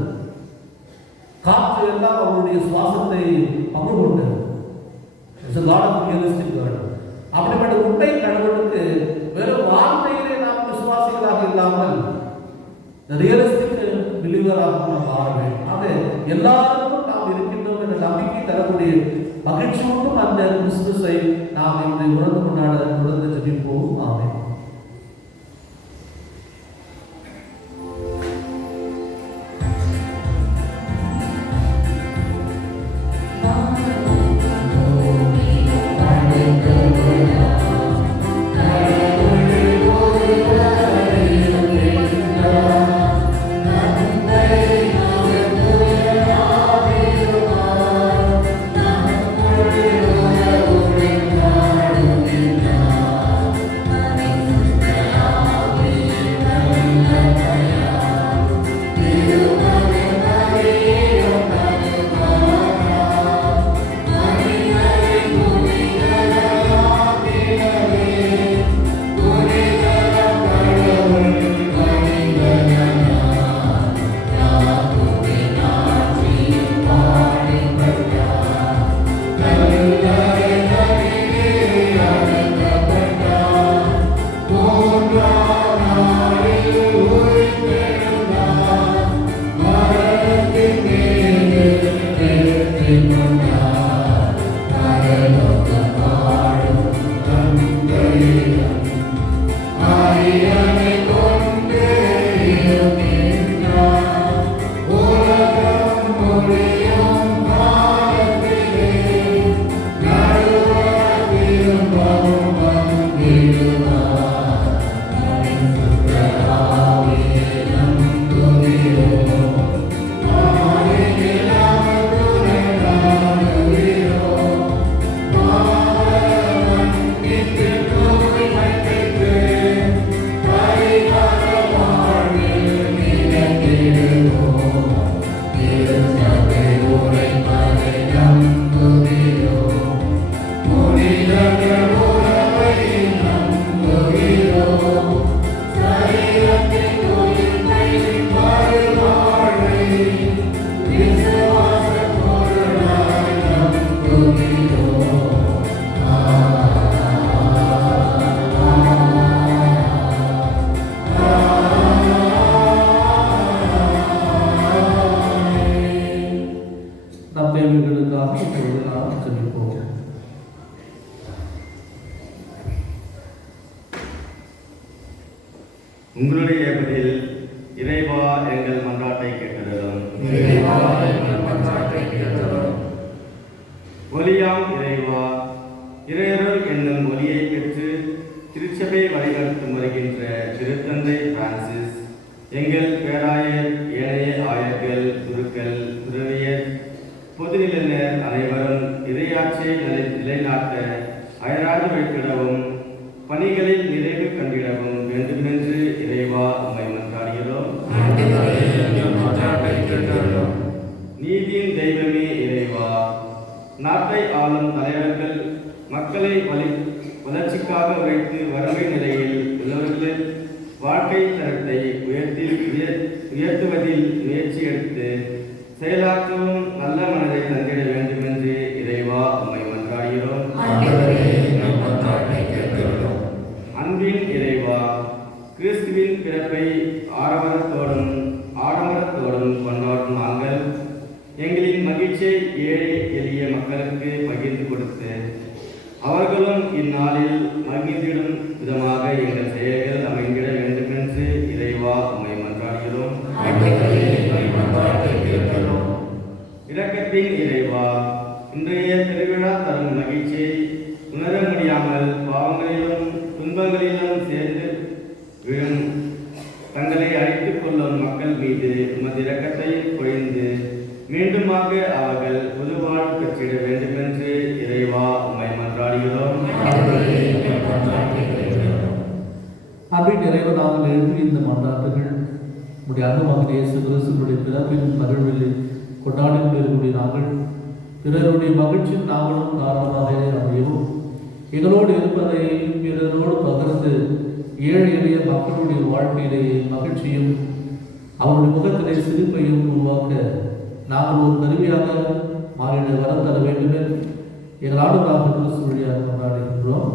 காற்று எல்லாம் அவருடைய சுவாசத்தை பங்கு கொண்டது. அப்படிப்பட்ட உண்மை கடவுளுக்கு வெறும் வார்த்தையிலே நாம் விசுவாசிகளாக இல்லாமல் ரியலிஸ்டிக் பிலீவராக நாம் மாற வேண்டும். ஆக எல்லாருக்கும் நாம் இருக்கின்றோம் என்ற நம்பிக்கை தரக்கூடிய மகிழ்ச்சியோடும் அந்த கிறிஸ்துவை நாம் இன்று உணர்ந்து கொண்டாட தொடர்ந்து ஜெபிப்போம். ஆமென். உங்களுடைய பதில் இறைவா எங்கள் மன்றாட்டை கேட்டதும் ஒலியாம் இறைவா இறையருள் என்னும் ஒலியை பெற்று திருச்சபை வழிநடத்தும் வருகின்ற திருத்தந்தை பிரான்சிஸ், எங்கள் பேராயர், ஏனைய ஆயர்கள், குருக்கள், துறவியர், பொதுநிலையினர் அனைவரும் இறையாட்சியை நிலைநாட்ட அயராது வைத்திடவும் பணிகளில் நிறைவு கண்டிடவும் வேண்டுமென்று இறைவா உம்மை மன்றாடுகிறோம். நீதியின் தெய்வமே இறைவா, நாட்டை ஆளும் தலைவர்கள் மக்களை வளர்ச்சிக்காக உழைத்து வறுமை நிலையில் உள்ளவர்களின் வாழ்க்கை தரத்தை உயர்த்துவதில் முயற்சி எடுத்து செயலாற்றவும் நல்ல மனதை தந்திட வேண்டும் என்று இறைவா உம்மை மன்றாடுகிறோம். அன்பின் இறைவா, கிறிஸ்துவின் பிறப்பை ஆடம்பரத்தோடும் கொண்டாடும் நாங்கள் எங்களின் மகிழ்ச்சியை ஏழை எளிய மக்களுக்கு பகிர்ந்து கொடுத்து அவர்களும் இந்நாளில் மகிழ்ந்திடும் விதமாக எங்கள் செயல்கள் அமைந்திட வேண்டும் என்று இறைவா உம்மை மன்றாடுகிறோம். இரக்கத்தின் இறைவா, இன்றைய திருவிழா தரும் மகிழ்ச்சியை உணர முடியாமல் பாவங்களிலும் துன்பங்களிலும் சேர்ந்து விழும் தங்களை அழித்துக் கொள்ளும் மக்கள் மீது உமது இரக்கத்தை பொழிந்து மீண்டுமாக அவர்கள் புதுவாழ்வு பெற்றிட வேண்டும் என்று இறைவா உம்மை மன்றாடுகிறோம். அன்பின் இறைவன், நாங்கள் எழுதி இந்த மன்றாட்டுகள் நம்முடைய அன்பு இயேசு கிறிஸ்துவினுடைய பிறப்பின் மகிழ்வில் கொண்டாடி கொண்டிருக்கக்கூடிய நாங்கள் பிறருடைய மகிழ்ச்சியின் நாங்களும் காரணமாக அமையவும் எங்களோடு இருப்பதை பிறரோடு பகிர்ந்து ஏழை எளிய மக்களுடைய வாழ்க்கையிலே மகிழ்ச்சியும் அவருடைய முகத்திலே சிரிப்பையும் உருவாக்க நாங்கள் ஒரு கருவியாக மாறிட வரம் தர வேண்டும் என்று எங்கள் ஆண்டவராக கிறிஸ்து வழியாக கொண்டாடுகின்றோம்.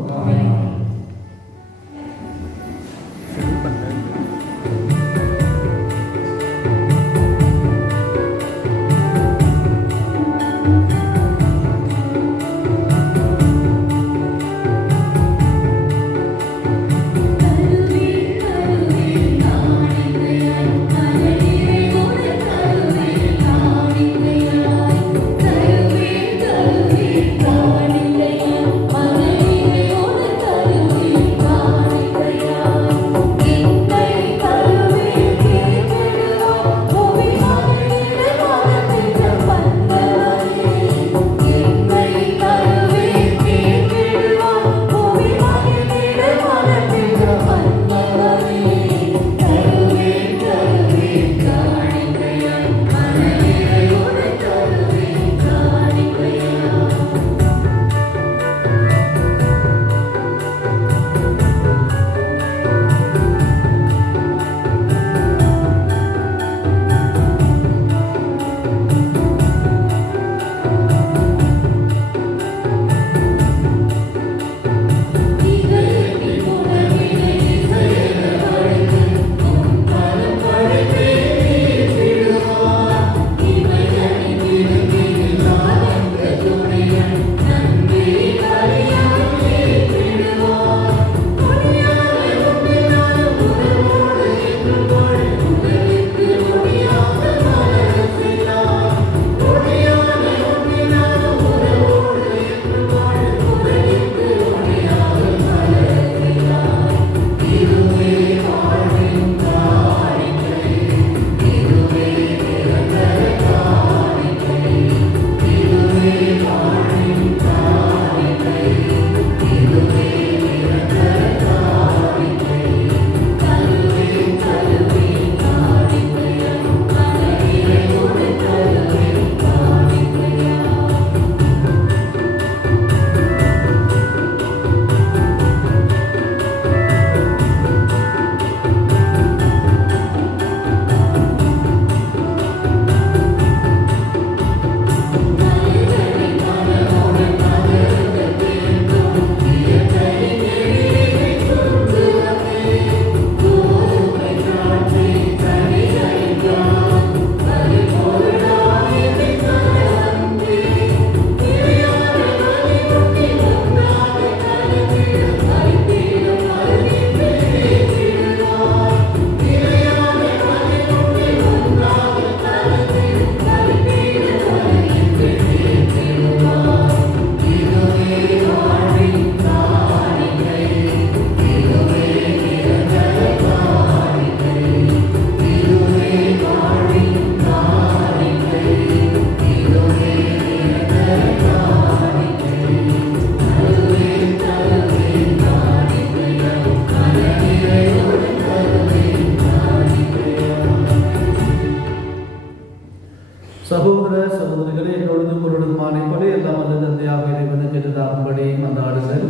சகோதர சகோதரிகளே, என்னொழுதும் பொருளுமான இப்படி எல்லாம் அல்ல தந்தையாக இறைவனுக்கு எதிராகும்படி மன்றாடுங்கள்.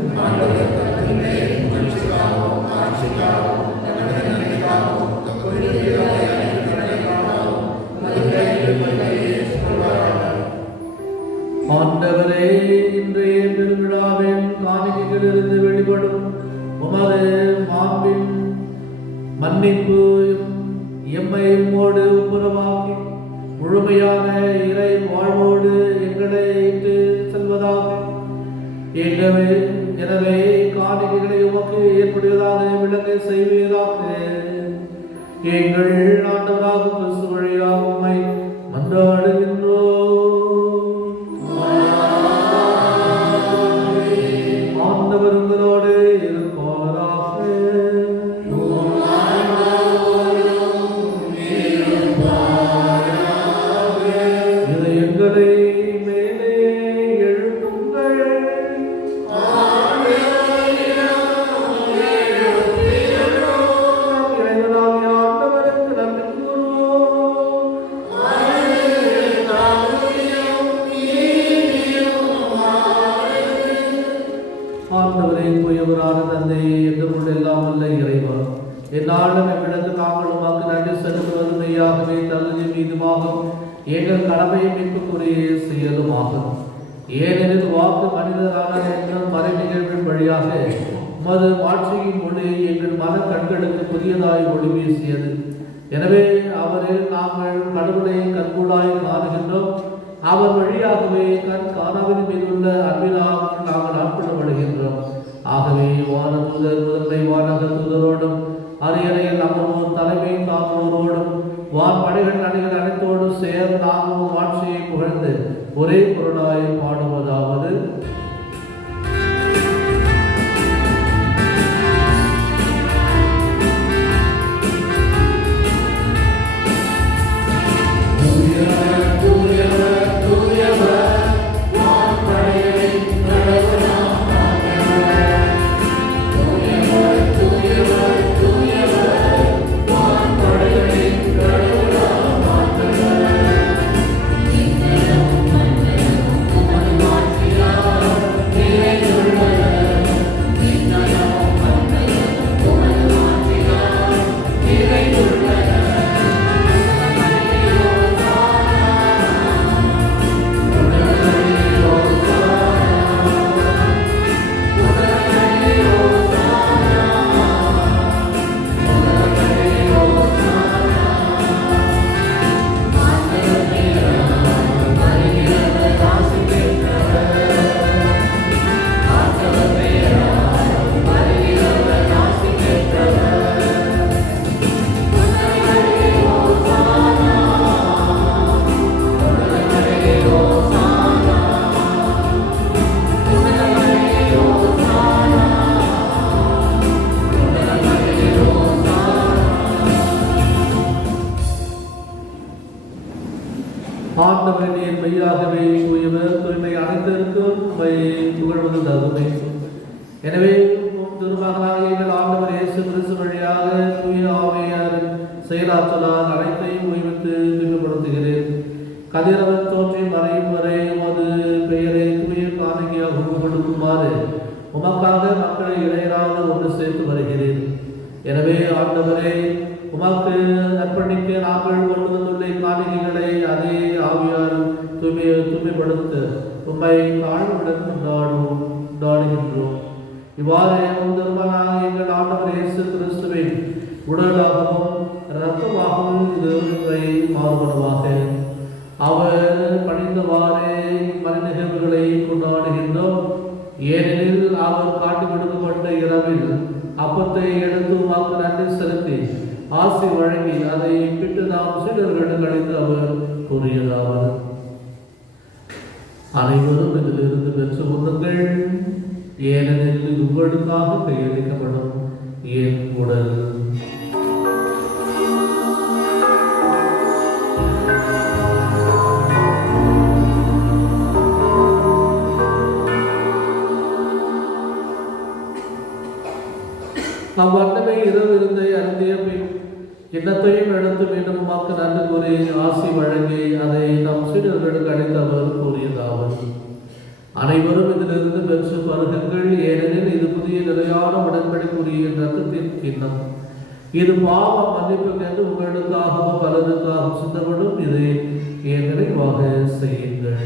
ஆண்டவரே, இன்றைய பெருவிழாவின் காணிக்கைகளிலிருந்து வெளிப்படும் உமது மாண்பின் மன்னிப்பு எம்மை உம்மோடு ஒப்புரவாக்கி முழுமையான இறை வாழ்வோடு எங்களை இட்டு செல்வதாக. எனவே காணிக்கைகளை உமக்கு ஏற்புடையதாக விளங்க செய்வீராக. எங்கள் ஆண்டவராக கிறிஸ்து வழியாக உம்மை மன்றாடுகின்றோம். ஆண்டவர் உங்களோடு இருப்பாராக. இதயங்களை மேலே எழுப்புங்கள். இறைவனாகிய ஆண்டவருக்கு நன்றி கூறுவோம். தந்தை எந்த எல்லாம் அல்ல இறைவா, என்னாலும் எவ்விடத்து நாங்கள் உமக்கு நன்றி செலுத்துவது மெய்யாகவே தகுதி மீதுமாகும், எங்கள் கடமையை மீட்புக்குரிய செயலுமாகும். ஏனெனில் வாக்கு மனிதரான எங்கள் மறை நிகழ்வின் வழியாக உமது மாட்சியின் மொழி எங்கள் மன கண்களுக்கு புதியதாய் ஒளி வீசியது. எனவே அவரில் நாங்கள் கடவுளை கண்கூடாய் காணுகின்றோம். அவர் வழியாகவே கண் காணாவின் மீதுள்ள அன்பினால் நாங்கள் ஆட்கொள்ளப்படுகின்றோம். ஆகவே வான தூதர் முதன்மை வானக தூதரோடும் அரியணையில் அமர்வோர் தலைமை தாங்குவோரோடும் வான் படைகள் அணிகள் அனைத்தோடும் சேர்ந்து நாமும் ஆட்சியை புகழ்ந்து ஒரே பொருளாய் பாடுவதாவது: ஆண்டவரின் மெய்யாகவே தூயவர், தூய்மை அனைத்திற்கும் புகழ்வது தகுமை. எனவே திருமகனாக எங்கள் ஆண்டவர் இயேசு கிறிஸ்து வழியாக தூய ஆவியாரின் செயலாற்றலால் அனைத்தையும் உய்வித்து தூய்மைப்படுத்துகிறேன். கதிரவன் தோன்றி மறையும் வரை உமது பெயரை தூய காணிக்கையாக கொடுக்குமாறு உமக்காக மக்களை இடையராக ஒன்று சேர்த்து வருகிறேன். எனவே ஆண்டவரே, உமக்கு அர்ப்பணிக்க நாங்கள் கொண்டு வந்துள்ள காணிக்கைகளை அதே ஆவியாரும் தூய்மைப்படுத்த உம்மை தாழ்வுடன் கொண்டாடுகின்றோம். இவ்வாறு திருமகனாக எங்கள் ஆண்டவர் இயேசு கிறிஸ்துவின் உடலாகவும் இரத்தமாகவும் இது மாறுபடுவாக. அவர் பணிந்தவாறே மறை நிகழ்வுகளை கொண்டாடுகின்றோம். ஏனெனில் அவர் காட்டி கொடுக்கப்பட்ட இரவில் அப்பத்தை எடுத்து உமக்கு நன்றி செலுத்தி ஆசி வழங்கி அதை பிட்டு நாம் சீடர்களுக்கு அளித்து அவர் கூறியதாவது: அனைவரும் இதிலிருந்து பெற்று உண்ணுங்கள், ஏனெனில் இது உங்களுக்காக கையளிக்கப்படும் என் உடல். அவ்வண்ணமே இரவு இருந்தை அருந்திய பின் கிண்ணத்தையும் எடுத்து மீண்டும் உமக்கு நன்றி கூறி ஆசி வழங்கி அதை நம் சீடர்களுக்கு அளித்து அவர் கூறியதாவது: அனைவரும் இதிலிருந்து பெற்று பருகுங்கள், ஏனெனில் இது புதிய நிலையான உடன்படிக்கைக்குரிய இரத்தத்தின் கிண்ணம். இது பாவ மன்னிப்புக்கு என்று உங்களுக்காகவும் பலருக்காகவும் சிந்தப்படும். இதை என் நிறைவாக செய்யுங்கள்.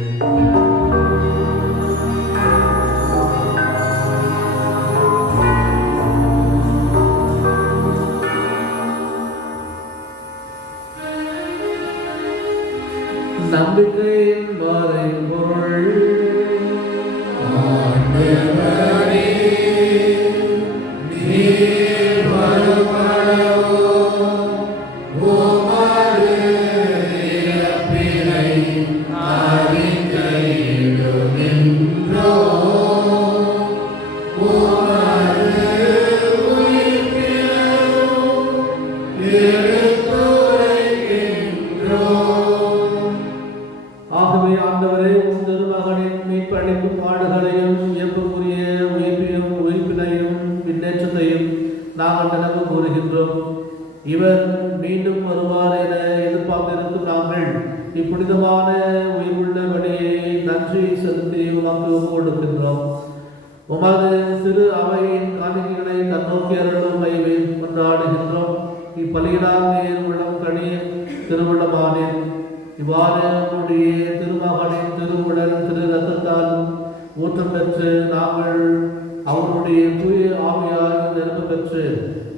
நம்பிக்கையின் மறைபொருள் இவர் மீண்டும் வருவார் என எதிர்பார்த்திருக்கும் நாங்கள் இப்புனிதமான உயிருள்ள வழியை நன்றி செலுத்தி உமக்கு கொடுக்கின்றோம். உமது திரு அவையின் காணிக்கைகளை கண்ணோக்கி அருளுமை கொண்டாடுகின்றோம். இப்பலியினால் நேர் உள்ளம் கணிய திருவிழமானேன். இவ்வாறு நம்முடைய திருமகனின் திருவுடல் திரு ரத்தத்தால் ஊற்றம் பெற்று நாங்கள் அவருடைய தூய ஆவியால் நிரம்ப பெற்று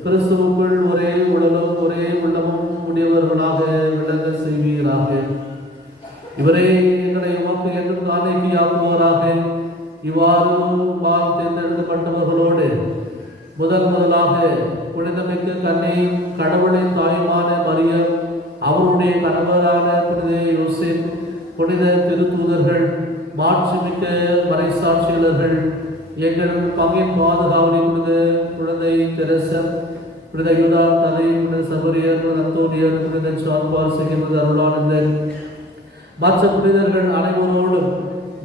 கிறிஸ்துவுக்குள் ஒரே உடலும் ஒரே உள்ளமும் உடையவர்களாக விளங்க செய்வீராக. இவரே எங்களை உமக்கு என்று காணிக்கையாக்குவோராக. இவ்வாறு தேர்ந்தெடுக்கப்பட்டவர்களோடு முதலாக புனிதமிக்க கண்ணை கடவுளின் தாயுமான மரியம், அவருடைய கணவரான புனித யோசேப், புனித திருத்தூதர்கள், மாட்சிமிக்க மறைசாட்சியாளர்கள், எங்கள் பங்கின் பாதுகாவலி புனித குழந்தை தெரசர், புனித யூதா தலை, புனித சபரியர், புனித அந்தோனியர், புனித சார்பால் செய்கின்ற அருளானந்தர், மற்ற புனிதர்கள் அனைவரோடும்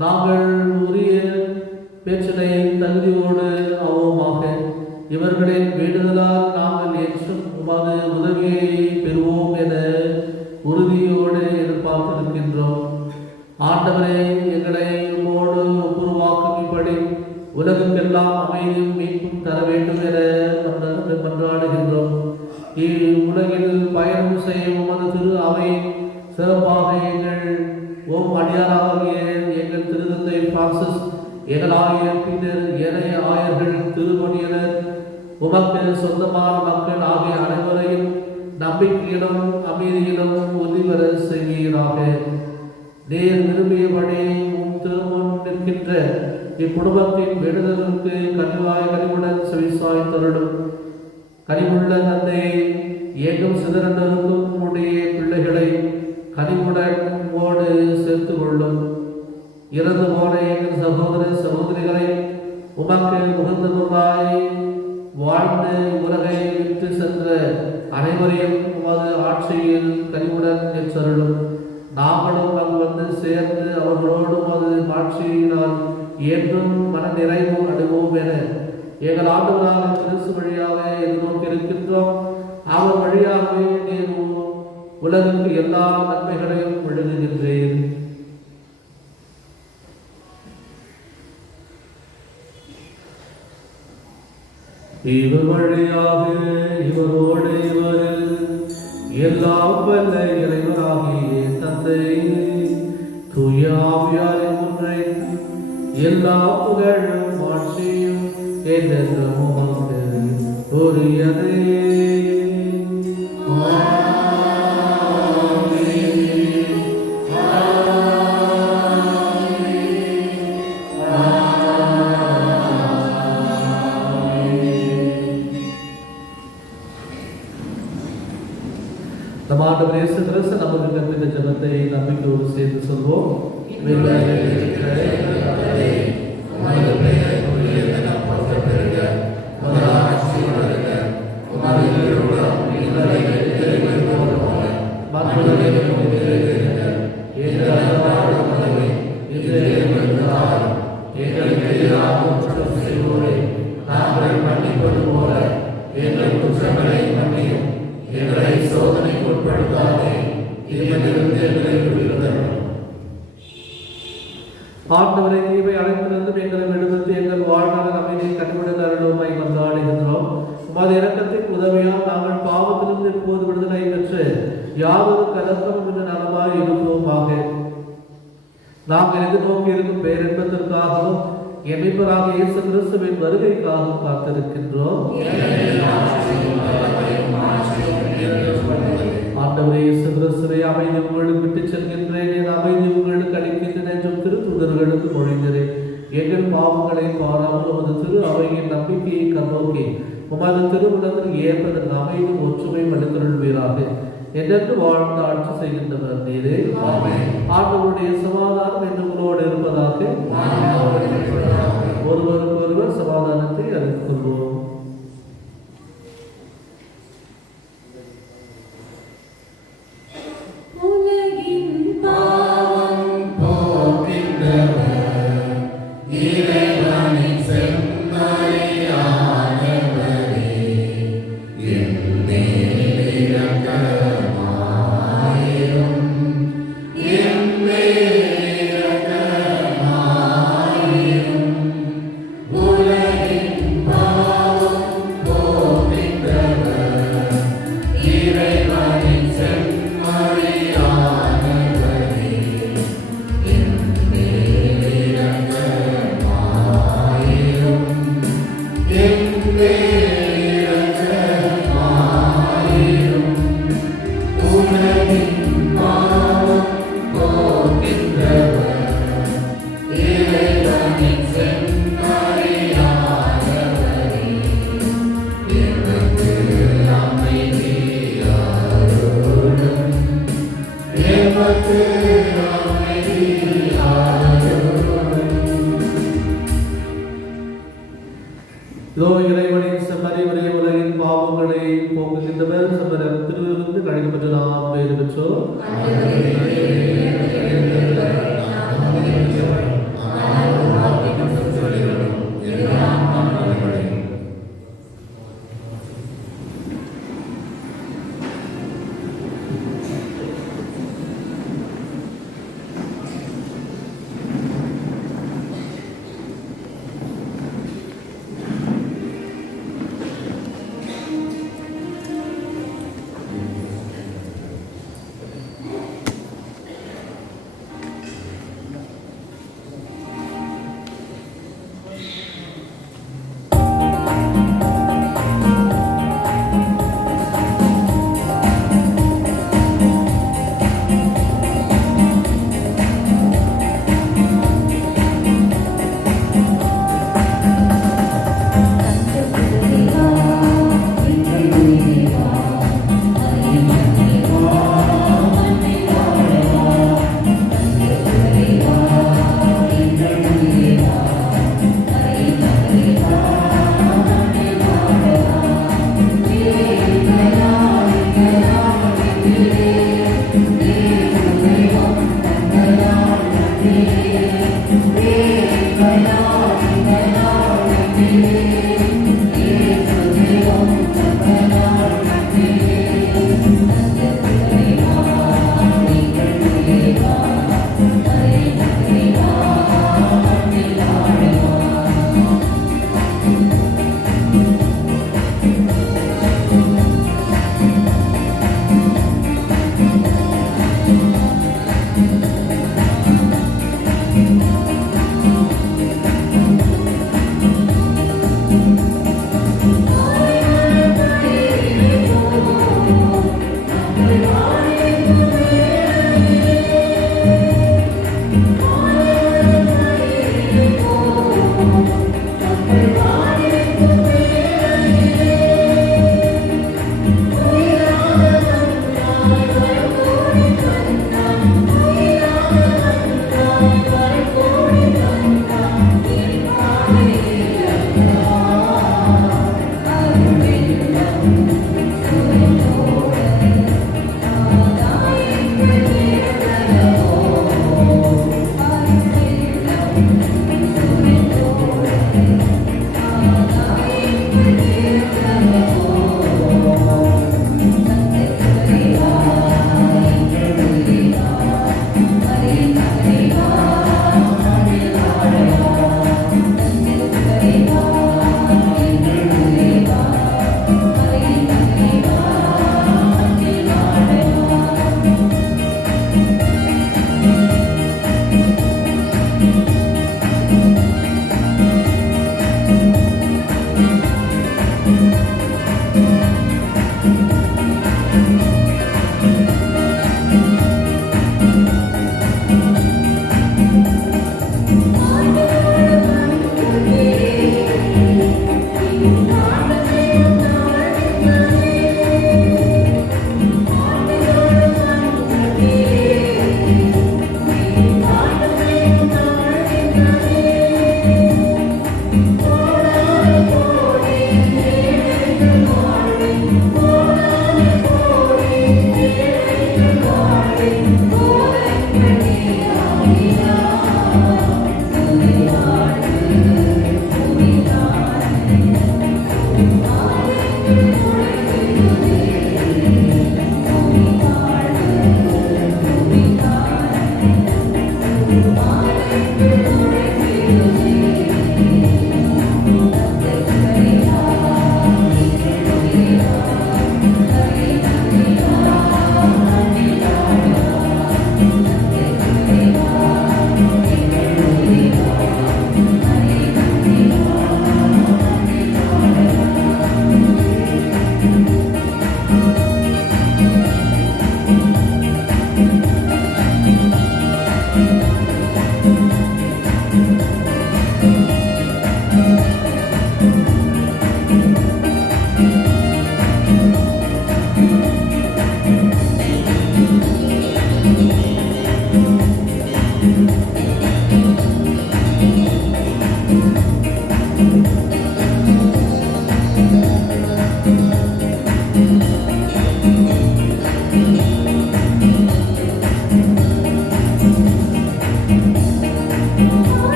நாங்கள் உரிய பேச்சினை தகுதியோடு ஆவோமாக. இவர்களின் வேண்டுதலால் நாங்கள் ஏற்றும் உமது உதவியை பெறுவோம் என உறுதியோடு எதிர்பார்த்திருக்கின்றோம். ஆண்டவரே, எங்களை உமோடு ஒப்புருவாக்கும்படி உலகமெல்லாம் அமைதியும் மீட்பும் தர வேண்டும் என மன்றாடுகின்றோம். இவ்வுலகில் பயணம் செய்ய உமது திரு அவை சிறப்பாக எங்கள் அடியாராகிய எங்கள் திருத்தந்தை பிரான்சிஸ், எங்கள் ஆயர் பீட்டர், ஏனைய ஆயர்கள், திருமணியனர், உமக்கு சொந்தமான மக்கள் ஆகிய அனைவரையும் நம்பிக்கையிலும் அமைதியிலும் உறுதிவர செய்வீராக. நேர் விரும்பியபடி திருமுன் நிற்கின்ற இக்குடும்பத்தின் விடுதலுக்கு கனிவுடன் செவிசாய் தருடும். கனிவுள்ள தந்தையை ஏகம் சிதறந்திருக்கும் உடைய பிள்ளைகளை கனிவுடன் ஓடு சேர்த்து கொள்ளும். இறந்து போன எங்கள் சகோதர சகோதரிகளை உமக்கு உகந்தவர்களாய் வாழ்ந்து உலகை விட்டு சென்ற அனைவரையும் உமது ஆட்சியில் கனிவுடன் ஏற்றருளும். நாங்களும் அங்கு வந்து சேர்ந்து அவர்களோடும் அது ஆட்சியினால் என்றும் மன நிறைவு அடைவோம் என எங்கள் ஆண்டவராக கிறிஸ்து வழியாக எதிர்நோக்கி இருக்கின்றோம். அவர் வழியாகவே நீர் உலகுக்கு எல்லா நன்மைகளையும் வழங்குகின்றேன். இவர் வழியாக இவரோடு இவர் எல்லாம் வல்ல இறைவனாகிய தந்தை தூய ஆவியாரின் ஒன்றை எல்லா புகழும் ஆட்சியும் என்றென்றும் உமக்கு உரியதே. நம் ஆண்டவர் இயேசு கிறிஸ்து நமக்கு கற்பித்த ஜெபத்தை நம்பிக்கையோடு சேர்ந்து சொல்வோம். ஆண்டவரை தீமை அழைத்திருந்தும் எங்களை விடுவித்து எங்கள் வாழ்நாள் அமைதியை கனிவுடன் அருளுமாய் கொண்டாடுகின்றோம். உமது இரக்கத்தின் உதவியால் நாங்கள் பாவத்திலிருந்து இப்போது விடுதலை பெற்று யாவது கலக்கம் என்று நலமாய் இருப்போமாக. நாங்கள் எதிர்நோக்கி இருக்கும் பேரின்பத்திற்காகவும் எமைப்பராக இயேசு கிறிஸ்துவின் வருகைக்காகவும் காத்திருக்கின்றோம். ஆண்டவரே இயேசு கிறிஸ்துவை அமைதி உங்களுக்கு விட்டு செல்கின்றேன், என் அமைதி உங்களுக்கு அளிக்கின்றேன் என்றும் திருத்தூதர்களுக்கு மொழிகிறேன். எங்கள் பாவங்களை பாராமல் உமது திரு அவையின் நம்பிக்கையை கண்ணோக்கி உமது திருவுலகில் ஏற்பதற்கு அமைதி ஒற்றுமை மனிதருள்வீராக. என்றென்று வாழ்ந்து ஆட்சி செய்கின்றவர் நீரே. ஆண்டவருடைய சமாதானம் என்று உங்களோடு இருப்பதாக. ஒருவருக்கு ஒருவர் சமாதானத்தை அறிவித்துக் கொள்வோம். Oh இதோ இறைவனின் செம்மறிவரே உலகின் பாவங்களை போக்குகின்றவர் செம்மரம் திருவிருந்து கழிக்கப்பட்டு நாம் பெயர் பெற்றோர்.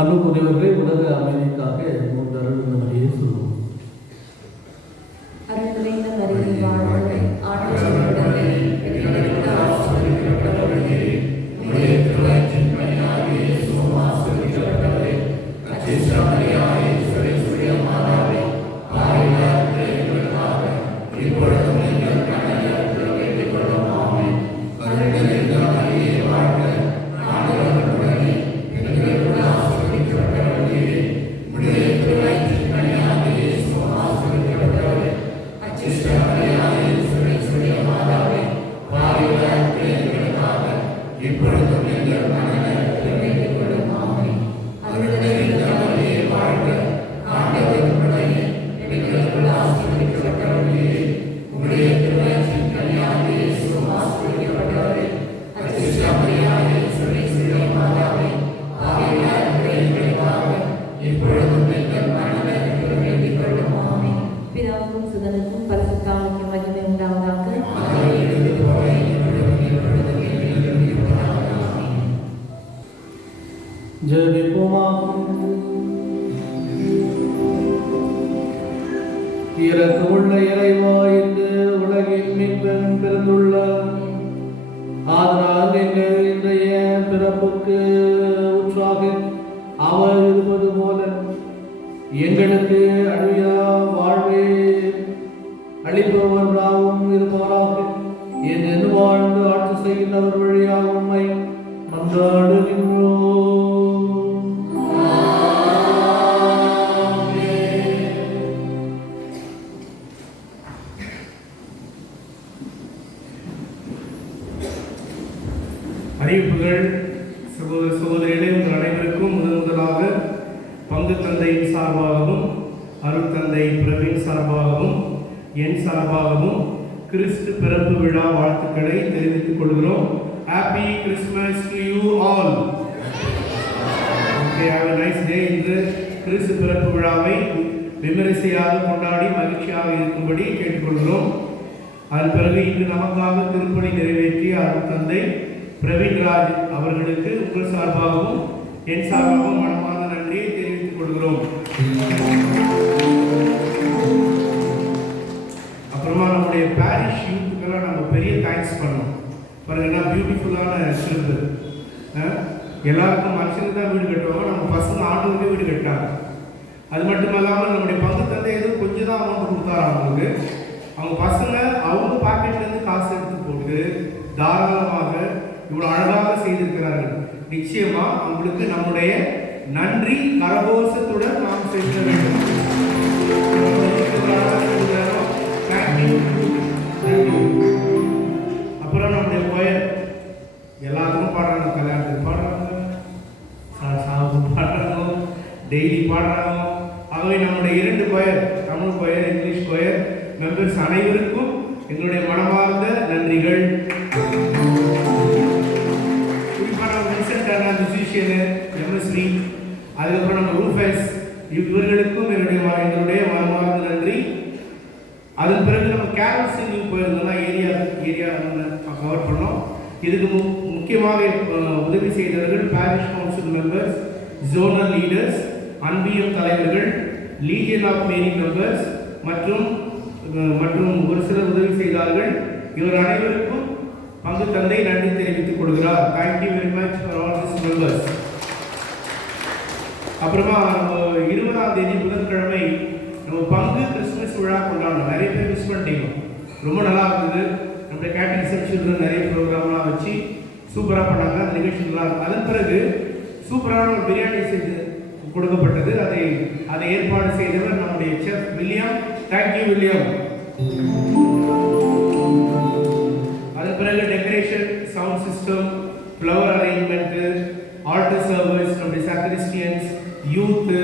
அன்புக்குரியவர்களே, உலக அமைதிக்காக மூன்று அருள் வழியை சொல்லுவோம். அருள் நிறைந்த மரியே வாழ்க, ஆண்டவர் உடனே பெற்றெடுத்த ஆசீர்வதிக்கப்பட்டவளே, உம்முடைய திருவயிற்றின் கனியாகிய இயேசுவும் ஆசீர்வதிக்கப்பட்டவரே. அச்சிஷ்ட மரியாயே, சுரேசுடைய மாதாவே, பாவிகளாகிய எங்களுக்காக இப்பொழுதும் எங்கள் மரணத்தில் வேண்டிக் கொள்ளும். ஆமென். அருள் நிறைந்த மரியே வாழ்க, ஆண்டவர் உடனே பெற்றெடுத்த ஆசீர்வதிக்கப்பட்டவளே, உம்முடைய திருவயிற்றின் கனியாகிய இயேசுவும் ஆசீர்வதிக்கப்பட்டவரே. அச்சிஷ்ட மரியாயே, சுரேசுடைய மாதாவே, பாவிகளாகிய எங்களுக்காக இப்பொழுதும் எங்கள் மரணத்தில் வேண்டிக் கொள்ளும். ஆமென். அருள் நிறைந்த மரியே வாழ்க, ஆண்டவர் உடனே பெற்றெடுத்த ஆசீர்வதிக்கப்பட்டவளே, உம்முடைய திருவயிற்றின் கனியாகிய இயேசுவும் ஆசீர்வதிக்கப்பட்டவரே. அச்சிஷ்ட மரியாயே, சுரேசுடைய மாதாவே, பாவிகளாகிய எங்களுக்காக இப்பொழுதும் எங்கள் மரணத்தில் வேண்டிக் கொள்ளும். ஆமென். பிதாவுக்கும் சுதனுக்கும் பரிசுத்த ஆவிக்கும் மகிமை உண்டாவதாக. ஜெபிப்போமாக. இரக்கமுள்ள இறைவா, இந்த உலகின் மீட்பெரும் பிறந்துள்ள ஆதலால் எங்கள் இன்றைய பிறப்புக்கு உற்சாக அவர் இருப்பது போல எங்களுக்கு அழியா வாழ்வை அளிப்பவர்களாகவும் இருப்பாராக. என்று வாழ்ந்து ஆட்சி செய்கின்றவர் வழியாக உம்மை மன்றாடுகின்றோம். அறிவிப்புகள். சகோதர சகோதரிகளே, உங்கள் அனைவருக்கும் முதலாக பங்கு தந்தையின் சார்பாகவும் அருள் தந்தை பிரவீன் சார்பாகவும் என் சார்பாகவும் கிறிஸ்து பிறப்பு விழா வாழ்த்துக்களை தெரிவித்துக் கொள்கிறோம். Happy Christmas to you all. Okay, have a nice day. இன்று கிறிஸ்து பிறப்பு விழாவை விமரிசையாக கொண்டாடி மகிழ்ச்சியாக இருக்கும்படி கேட்டுக்கொள்கிறோம். அதன் பிறகு இன்று நமக்காக திருப்பணி நிறைவேற்றிய அருள் தந்தை பிரவீன்ராஜ் அவர்களுக்கு உங்கள் சார்பாகவும் என் சார்பாகவும் மனமார்ந்த நன்றியை தெரிவித்துக் கொள்கிறோம். பாருங்கன்னா பியூட்டிஃபுல்லான சிறப்பு. எல்லாருக்கும் மனுஷனுக்கு தான் வீடு கட்டுவாங்க, நம்ம பசங்க ஆண்டுகளுக்கே வீடு கட்டினாங்க. அது மட்டும் இல்லாமல் நம்முடைய பங்கு தந்தை எதுவும் கொஞ்சம் தான் அமௌண்ட் கொடுத்தாரு அவங்களுக்கு. அவங்க பசங்க அவங்க பாக்கெட்லேருந்து காசு எடுத்து போட்டு தாராளமாக இவ்வளோ அழகாக செய்திருக்கிறார்கள். நிச்சயமா அவங்களுக்கு நம்முடைய நன்றி கரகோஷத்துடன் நாம் செய்ய வேண்டும். அப்புறம் நம்முடைய கொயர் எல்லாத்துக்கும் பாடுறாங்க, கல்யாணத்துக்கு பாடுறாங்க, சாவுக்கு பாடுறாங்க, டெய்லி பாடுறாங்க. ஆகவே நம்முடைய 2 choir, Tamil choir, English choir members அனைவருக்கும் எங்களுடைய மனமார்ந்த நன்றிகள். குறிப்பாக நம்ம வின்சென்ட் மியூசிஷியனு, எம்எஸ்வி, அதுக்கப்புறம் நம்ம ரூஃபஸ், இவர்களுக்கும் எங்களுடைய மனமார்ந்த நன்றி. அதன் பிறகு நம்ம கேரல் சிங்கிங் போயிருந்தோம்னா ஏரியா கவர் பண்ணோம். இதுக்கு முக்கியமாக உதவி செய்தவர்கள் parish council members, zonal leaders, அன்பியம் தலைவர்கள், லீஜியன் ஆஃப் மேரி மெம்பர்ஸ் மற்றும் ஒரு சிலர் உதவி செய்தார்கள். இவர் அனைவருக்கும் பங்கு தந்தை நன்றி தெரிவித்துக் கொள்கிறார். Thank you very much for all this members. அப்புறமா நம்ம 20ஆம் தேதி புதன்கிழமை நம்ம பங்கு கிறிஸ்துமஸ் விழா கொண்டாடணும். நிறைய பேர் மிஸ் பண்ணிட்டீங்க. ரொம்ப நல்லா இருந்தது. நம்முடைய கேட்டரிங் சில்ட்ரன் நிறைய ப்ரோக்ராம்லாம் வச்சு சூப்பராக பண்ணாங்க. அந்த நிகழ்ச்சி நல்லா இருக்கும். அதன் பிறகு சூப்பரான ஒரு பிரியாணி செய்து கொடுக்கப்பட்டது. அதை ஏற்பாடு செய்தவர் நம்முடைய செஃப் வில்லியம். Thank you William. அதன் பிறகு decoration, sound system, flower arrangement, alter service, நம்முடைய சாக்ரிஸ்டியன்ஸ், யூத்து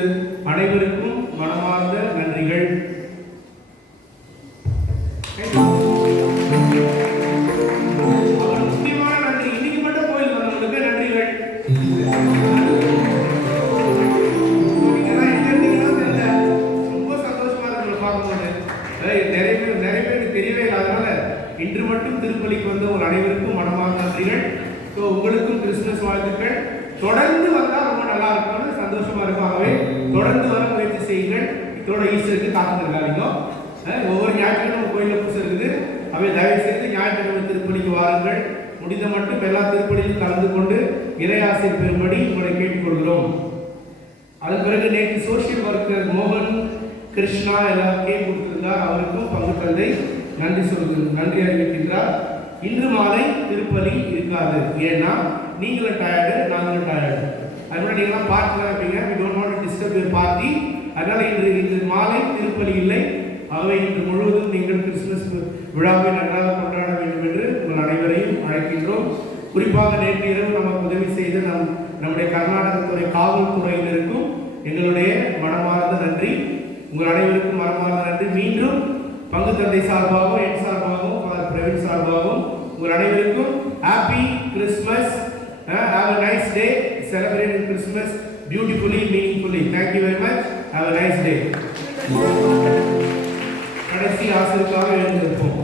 அனைவருக்கும் மனமார்ந்த நன்றிகள். முக்கியமான நன்றி, இன்னைக்கு மட்டும் கோயில் வந்தவங்களுக்கு நன்றிகள். ரொம்ப சந்தோஷமா இருக்கு பார்க்கும்போது. நிறைய பேருக்கு தெரியவே இல்லை. அதனால இன்று மட்டும் திருப்பலிக்கு வந்து ஒரு அனைவருக்கும் மனமார்ந்த நன்றிகள். ஸோ உங்களுக்கும் கிறிஸ்துமஸ் வாழ்த்துக்கள். தொடர்ந்து வந்தால் ரொம்ப நல்லா இருக்கும்னு சந்தோஷமா இருக்கும். ஆகவே தொடர்ந்து வர முயற்சி செய்யுங்கள். இதோட ஈஸ்டருக்கு காத்திருக்காங்க. ஒவ்வொரு ஞாயிற்றுக்கிழமை கோயிலில் பூசை இருக்குது. அவை தயவு செய்து ஞாயிற்றுக்கிழமை திருப்பலிக்கு வாருங்கள். முடிந்த மட்டும் எல்லா திருப்பலியிலும் கலந்து கொண்டு இறையாசை பெறும்படி உங்களை கேட்டுக்கொள்கிறோம். அதன் பிறகு நேற்று சோசியல் ஒர்க்கர் மோகன் கிருஷ்ணா எல்லாம் கேக் கொடுத்திருந்தார். அவருக்கும் பங்கு தந்தை நன்றி அறிவிக்கின்றார். இன்று மாலை திருப்பலி இருக்காது. ஏன்னா நீங்களும் டயர்டு, நாங்களும் டயர்டு. அதனால நீங்களாம் பார்க்கலாம் இருப்பீங்க. we don't want to disturb your party. அதனால இன்று மாலை திருப்பலி இல்லை. ஆகவே இன்று முழுவதும் நீங்கள் கிறிஸ்துமஸ் விழாவை நன்றாக கொண்டாட வேண்டும் என்று உங்கள் அனைவரையும் அழைக்கின்றோம். குறிப்பாக நேற்று இரவு நமக்கு உதவி செய்த நம்முடைய கர்நாடகத்துறை காவல்துறையினருக்கும் எங்களுடைய மனமார்ந்த நன்றி. உங்கள் அனைவருக்கும் மனமார்ந்த நன்றி. மீண்டும் பங்கு தந்தை சார்பாகவும், என் சார்பாகவும், பிரவீன் சார்பாகவும் உங்கள் அனைவருக்கும் happy Christmas. Have a nice day. Celebrating Christmas beautifully, meaningfully. Thank you very much. Have a nice day. கடைசி ஆசிரியக்காக எழுந்திருப்போம்.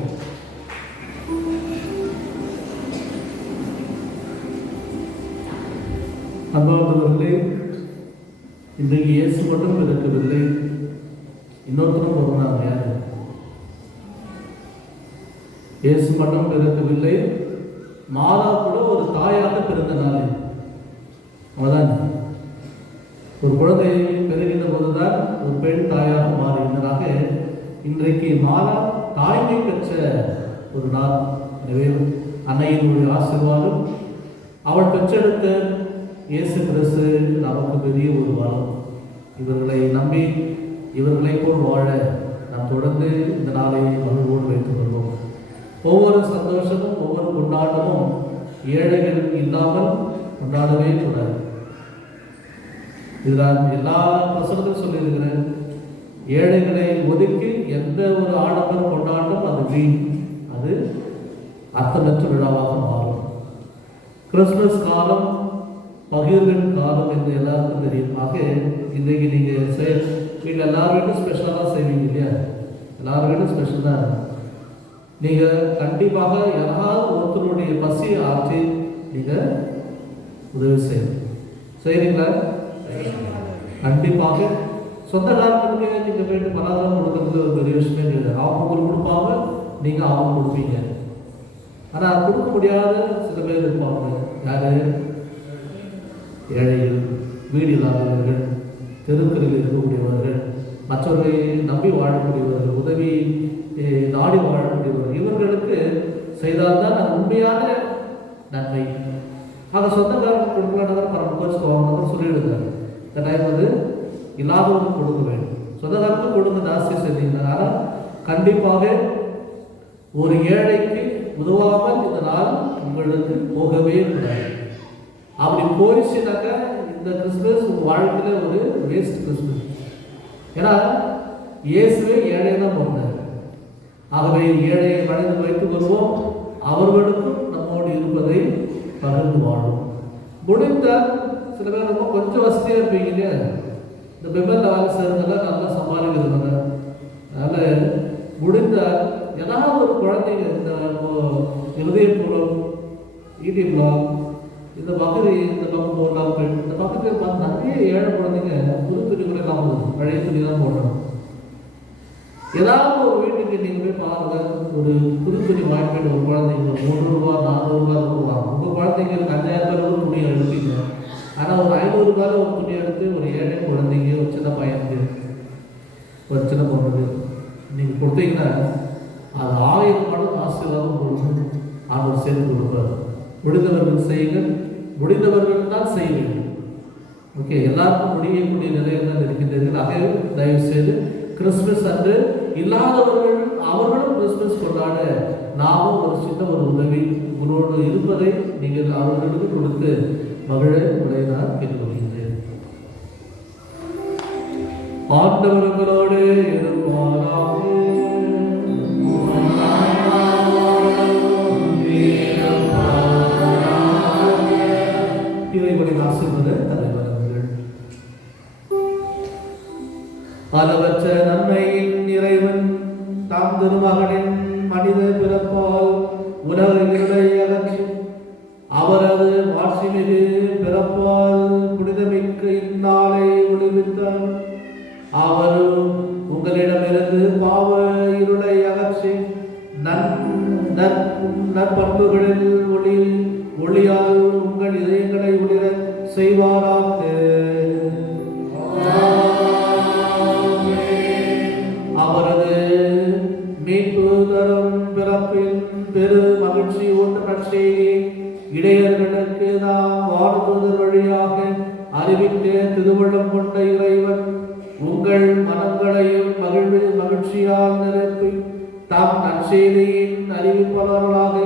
அன்பார்ந்தவர்களே, இன்றைக்கு இயேசு மட்டும் பிறக்கவில்லை, இன்னொருத்தரும் பிறந்தாங்க. யாரு? இயேசு மட்டும் பிறக்கவில்லை, மாதா கூட ஒரு தாயாக பிறந்த நாள். அவதான் ஒரு குழந்தை பெறுகின்ற போதுதான் ஒரு பெண் தாயாக மாறுகின்றனாக இன்றைக்கு மாதா தாய்மை பெற்ற ஒரு நாள். எனவே அன்னையினுடைய ஆசீர்வாதம், அவள் பெற்றெடுத்த இயேசு கிறிஸ்து நமக்கு பெரிய ஒரு வரம். இவர்களை நம்பி இவர்களை போல் வாழ நாம் தொடர்ந்து இந்த நாளை மகிழ்வோடு வைத்துக் கொள்வோம். ஒவ்வொரு சந்தோஷமும் ஒவ்வொரு கொண்டாட்டமும் ஏழைகள் இல்லாமல் கொண்டாடவே கூடாது. இதுதான் எல்லா பிரசனத்திலும் சொல்லியிருக்கிறேன். ஏழைகளை ஒதுக்கி எந்த ஒரு ஆடம்பர கொண்டாட்டம் அது வீண், அது அர்த்தமற்ற விழாவாக மாறும். கிறிஸ்துமஸ் காலம் பகிர்வின் காலம் என்று எல்லாருக்கும் தெரியும். ஆக இன்றைக்கு நீங்கள் வீட்டில் எல்லாரும் வீட்டும் ஸ்பெஷலாக செய்வீங்க இல்லையா? எல்லாரும் வீட்டும் ஸ்பெஷல் தான் இருக்கும். நீங்கள் கண்டிப்பாக யாராவது ஒருத்தருடைய பசியை ஆற்றி நீங்கள் உதவி செய்கிறீங்களா? கண்டிப்பாக சொந்தக்காரங்களுக்கு நீங்கள் போயிட்டு பலாதாரம் கொடுக்கறது ஒரு பெரிய விஷயமே கிடையாது. அவங்க உங்களுக்கு கொடுப்பாங்க, நீங்கள் அவங்க கொடுப்பீங்க. ஆனால் கொடுக்க முடியாத சில பேர் இருப்பாங்க. யாரு? ஏழைகள், வீடு இல்லாதவர்கள், தெருக்களில் இருக்கக்கூடியவர்கள், மற்றவர்களை நம்பி வாழக்கூடியவர்கள், உதவி நாடி வாழக்கூடியவர்கள், இவர்களுக்கு செய்தால்தான் அது உண்மையான நன்மை. ஆக சொந்தக்காரங்க கொடுக்கலான்னு பரம சொல்லிடுறாரு. இந்த டைம் வந்து இல்லாதவங்களுக்கு கொடுக்க வேண்டும். சொந்தக்காரங்க கொடுங்க ஜாஸ்தி செஞ்சீங்கன்னா, ஆனால் கண்டிப்பாக ஒரு ஏழைக்கு உதவாமல் இந்த நாள் உங்களுக்கு போகவே கூடாது. அப்படி போயிடுச்சுனாக்கா இந்த கிறிஸ்துமஸ் உங்கள் வாழ்க்கையில் ஒரு வேஸ்ட் கிறிஸ்துமஸ். ஏன்னா இயேசுவே ஏழை தான் போனார். ஆகவே ஏழையை மனிதன் வைத்து வருவோம், அவர்களுக்கும் நம்மோடு இருப்பதை பகிர்ந்து வாழும். முடிந்தால் சில பேர் ரொம்ப கொஞ்சம் வசதியாக இருப்பீங்க இல்லையா, இந்த பெபல் வேலை சேர்ந்தெல்லாம் நல்லா சமாளிக்கிறதுங்க. அதனால் முடிந்தால் ஏதாவது ஒரு குழந்தைங்க இந்த இருதயபுரம், ஈடி பிளாக், இந்த பகுதி, இந்த பக்கம் போடலாம், இந்த பக்கத்தில் பார்த்து நிறைய ஏழை குழந்தைங்க புது துணி கூட இல்லாமல் போகுது, பழைய துணி தான் போடணும். ஏதாவது ஒரு வீட்டுக்கு நீங்கள் போய் பாருங்க, ஒரு புது துணி வாங்கிட்டு ஒரு குழந்தைங்க ஒரு 3 ரூபா 4 ரூபா கொடுக்கலாம். உங்கள் குழந்தைங்களுக்கு 5000 ரூபாய் துணி எடுப்பீங்க. ஆனால் ஒரு 500 ரூபாய் ஒரு துணி எடுத்து ஒரு ஏழை குழந்தைங்க, ஒரு சின்ன பையனுக்கு, ஒரு சின்ன பொண்ணுக்கு நீங்கள் கொடுத்தீங்கன்னா அது 1000 மடங்கு ஆசீர்வாதம் கொடுத்து அவர் சேர்ந்து கொடுப்பார். முடிந்தவர்கள் செய்யுங்கள், முடிந்தவர்கள் தான் செய்ய வேண்டும். ஓகே, எல்லாருக்கும் முடியக்கூடிய நிலையில் தான் இருக்கின்றீர்கள். ஆகவே தயவு செய்து கிறிஸ்துமஸ் அன்று இல்லாதவர்கள் அவர்களும் கிறிஸ்துமஸ் கொண்டாட நாமும் ஒரு சின்ன ஒரு உதவி உங்களோடு இருப்பதை நீங்கள் அவர்களுக்கு கொடுத்து மகிழ உங்களை நான் கேட்டுக்கொள்கின்றேன். ஆண்டவர்களோடு இருப்பாராக. இறைவனின் ஆசீர்வாத தலைவர்கள். அளவற்ற நன்மையின் இறைவன் தாம் திருமகனின் மனித பிறப்பால் உலக இருளை அகற்றி அவரது மாட்சிமிகு பிறப்பால் புனிதமிக்க இந்நாளை ஒளிவித்தார். அவரும் உங்களிடமிருந்து பாவ இருளை அகற்றி நற்பண்புகளில் ஒளியால் உங்கள் இதயங்களை ஒளிர செய்வாராக. அவரது மீட்பு தரும் பிறப்பின் பெரு மகிழ்ச்சி ஒன்று நற்செய்தி இடையர்களுக்கு நாம் வானதூதர் வழியாக அறிவிக்க திருவுள்ளம் கொண்ட இறைவன் உங்கள் மனங்களையும் மகிழ்ச்சியால் நிரப்பி தாம் நற்செய்தியின் அறிவிப்பாளர்களாக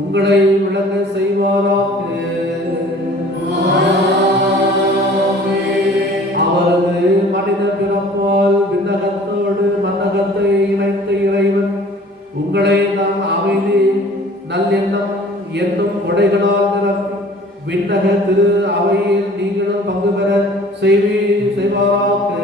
உங்களை விளங்க செய்வாராக. அவரது மனித பிறப்பால் விண்ணகத்தோடு மன்னகத்தை இணைத்த இறைவன் உங்களை நாம் அமைதி நல்லெண்ணம் என்னும் கொடைகளால் நிரப்பி விண்ணக திரு அவையில் நீங்களும் பங்கு பெற செய்வாராக.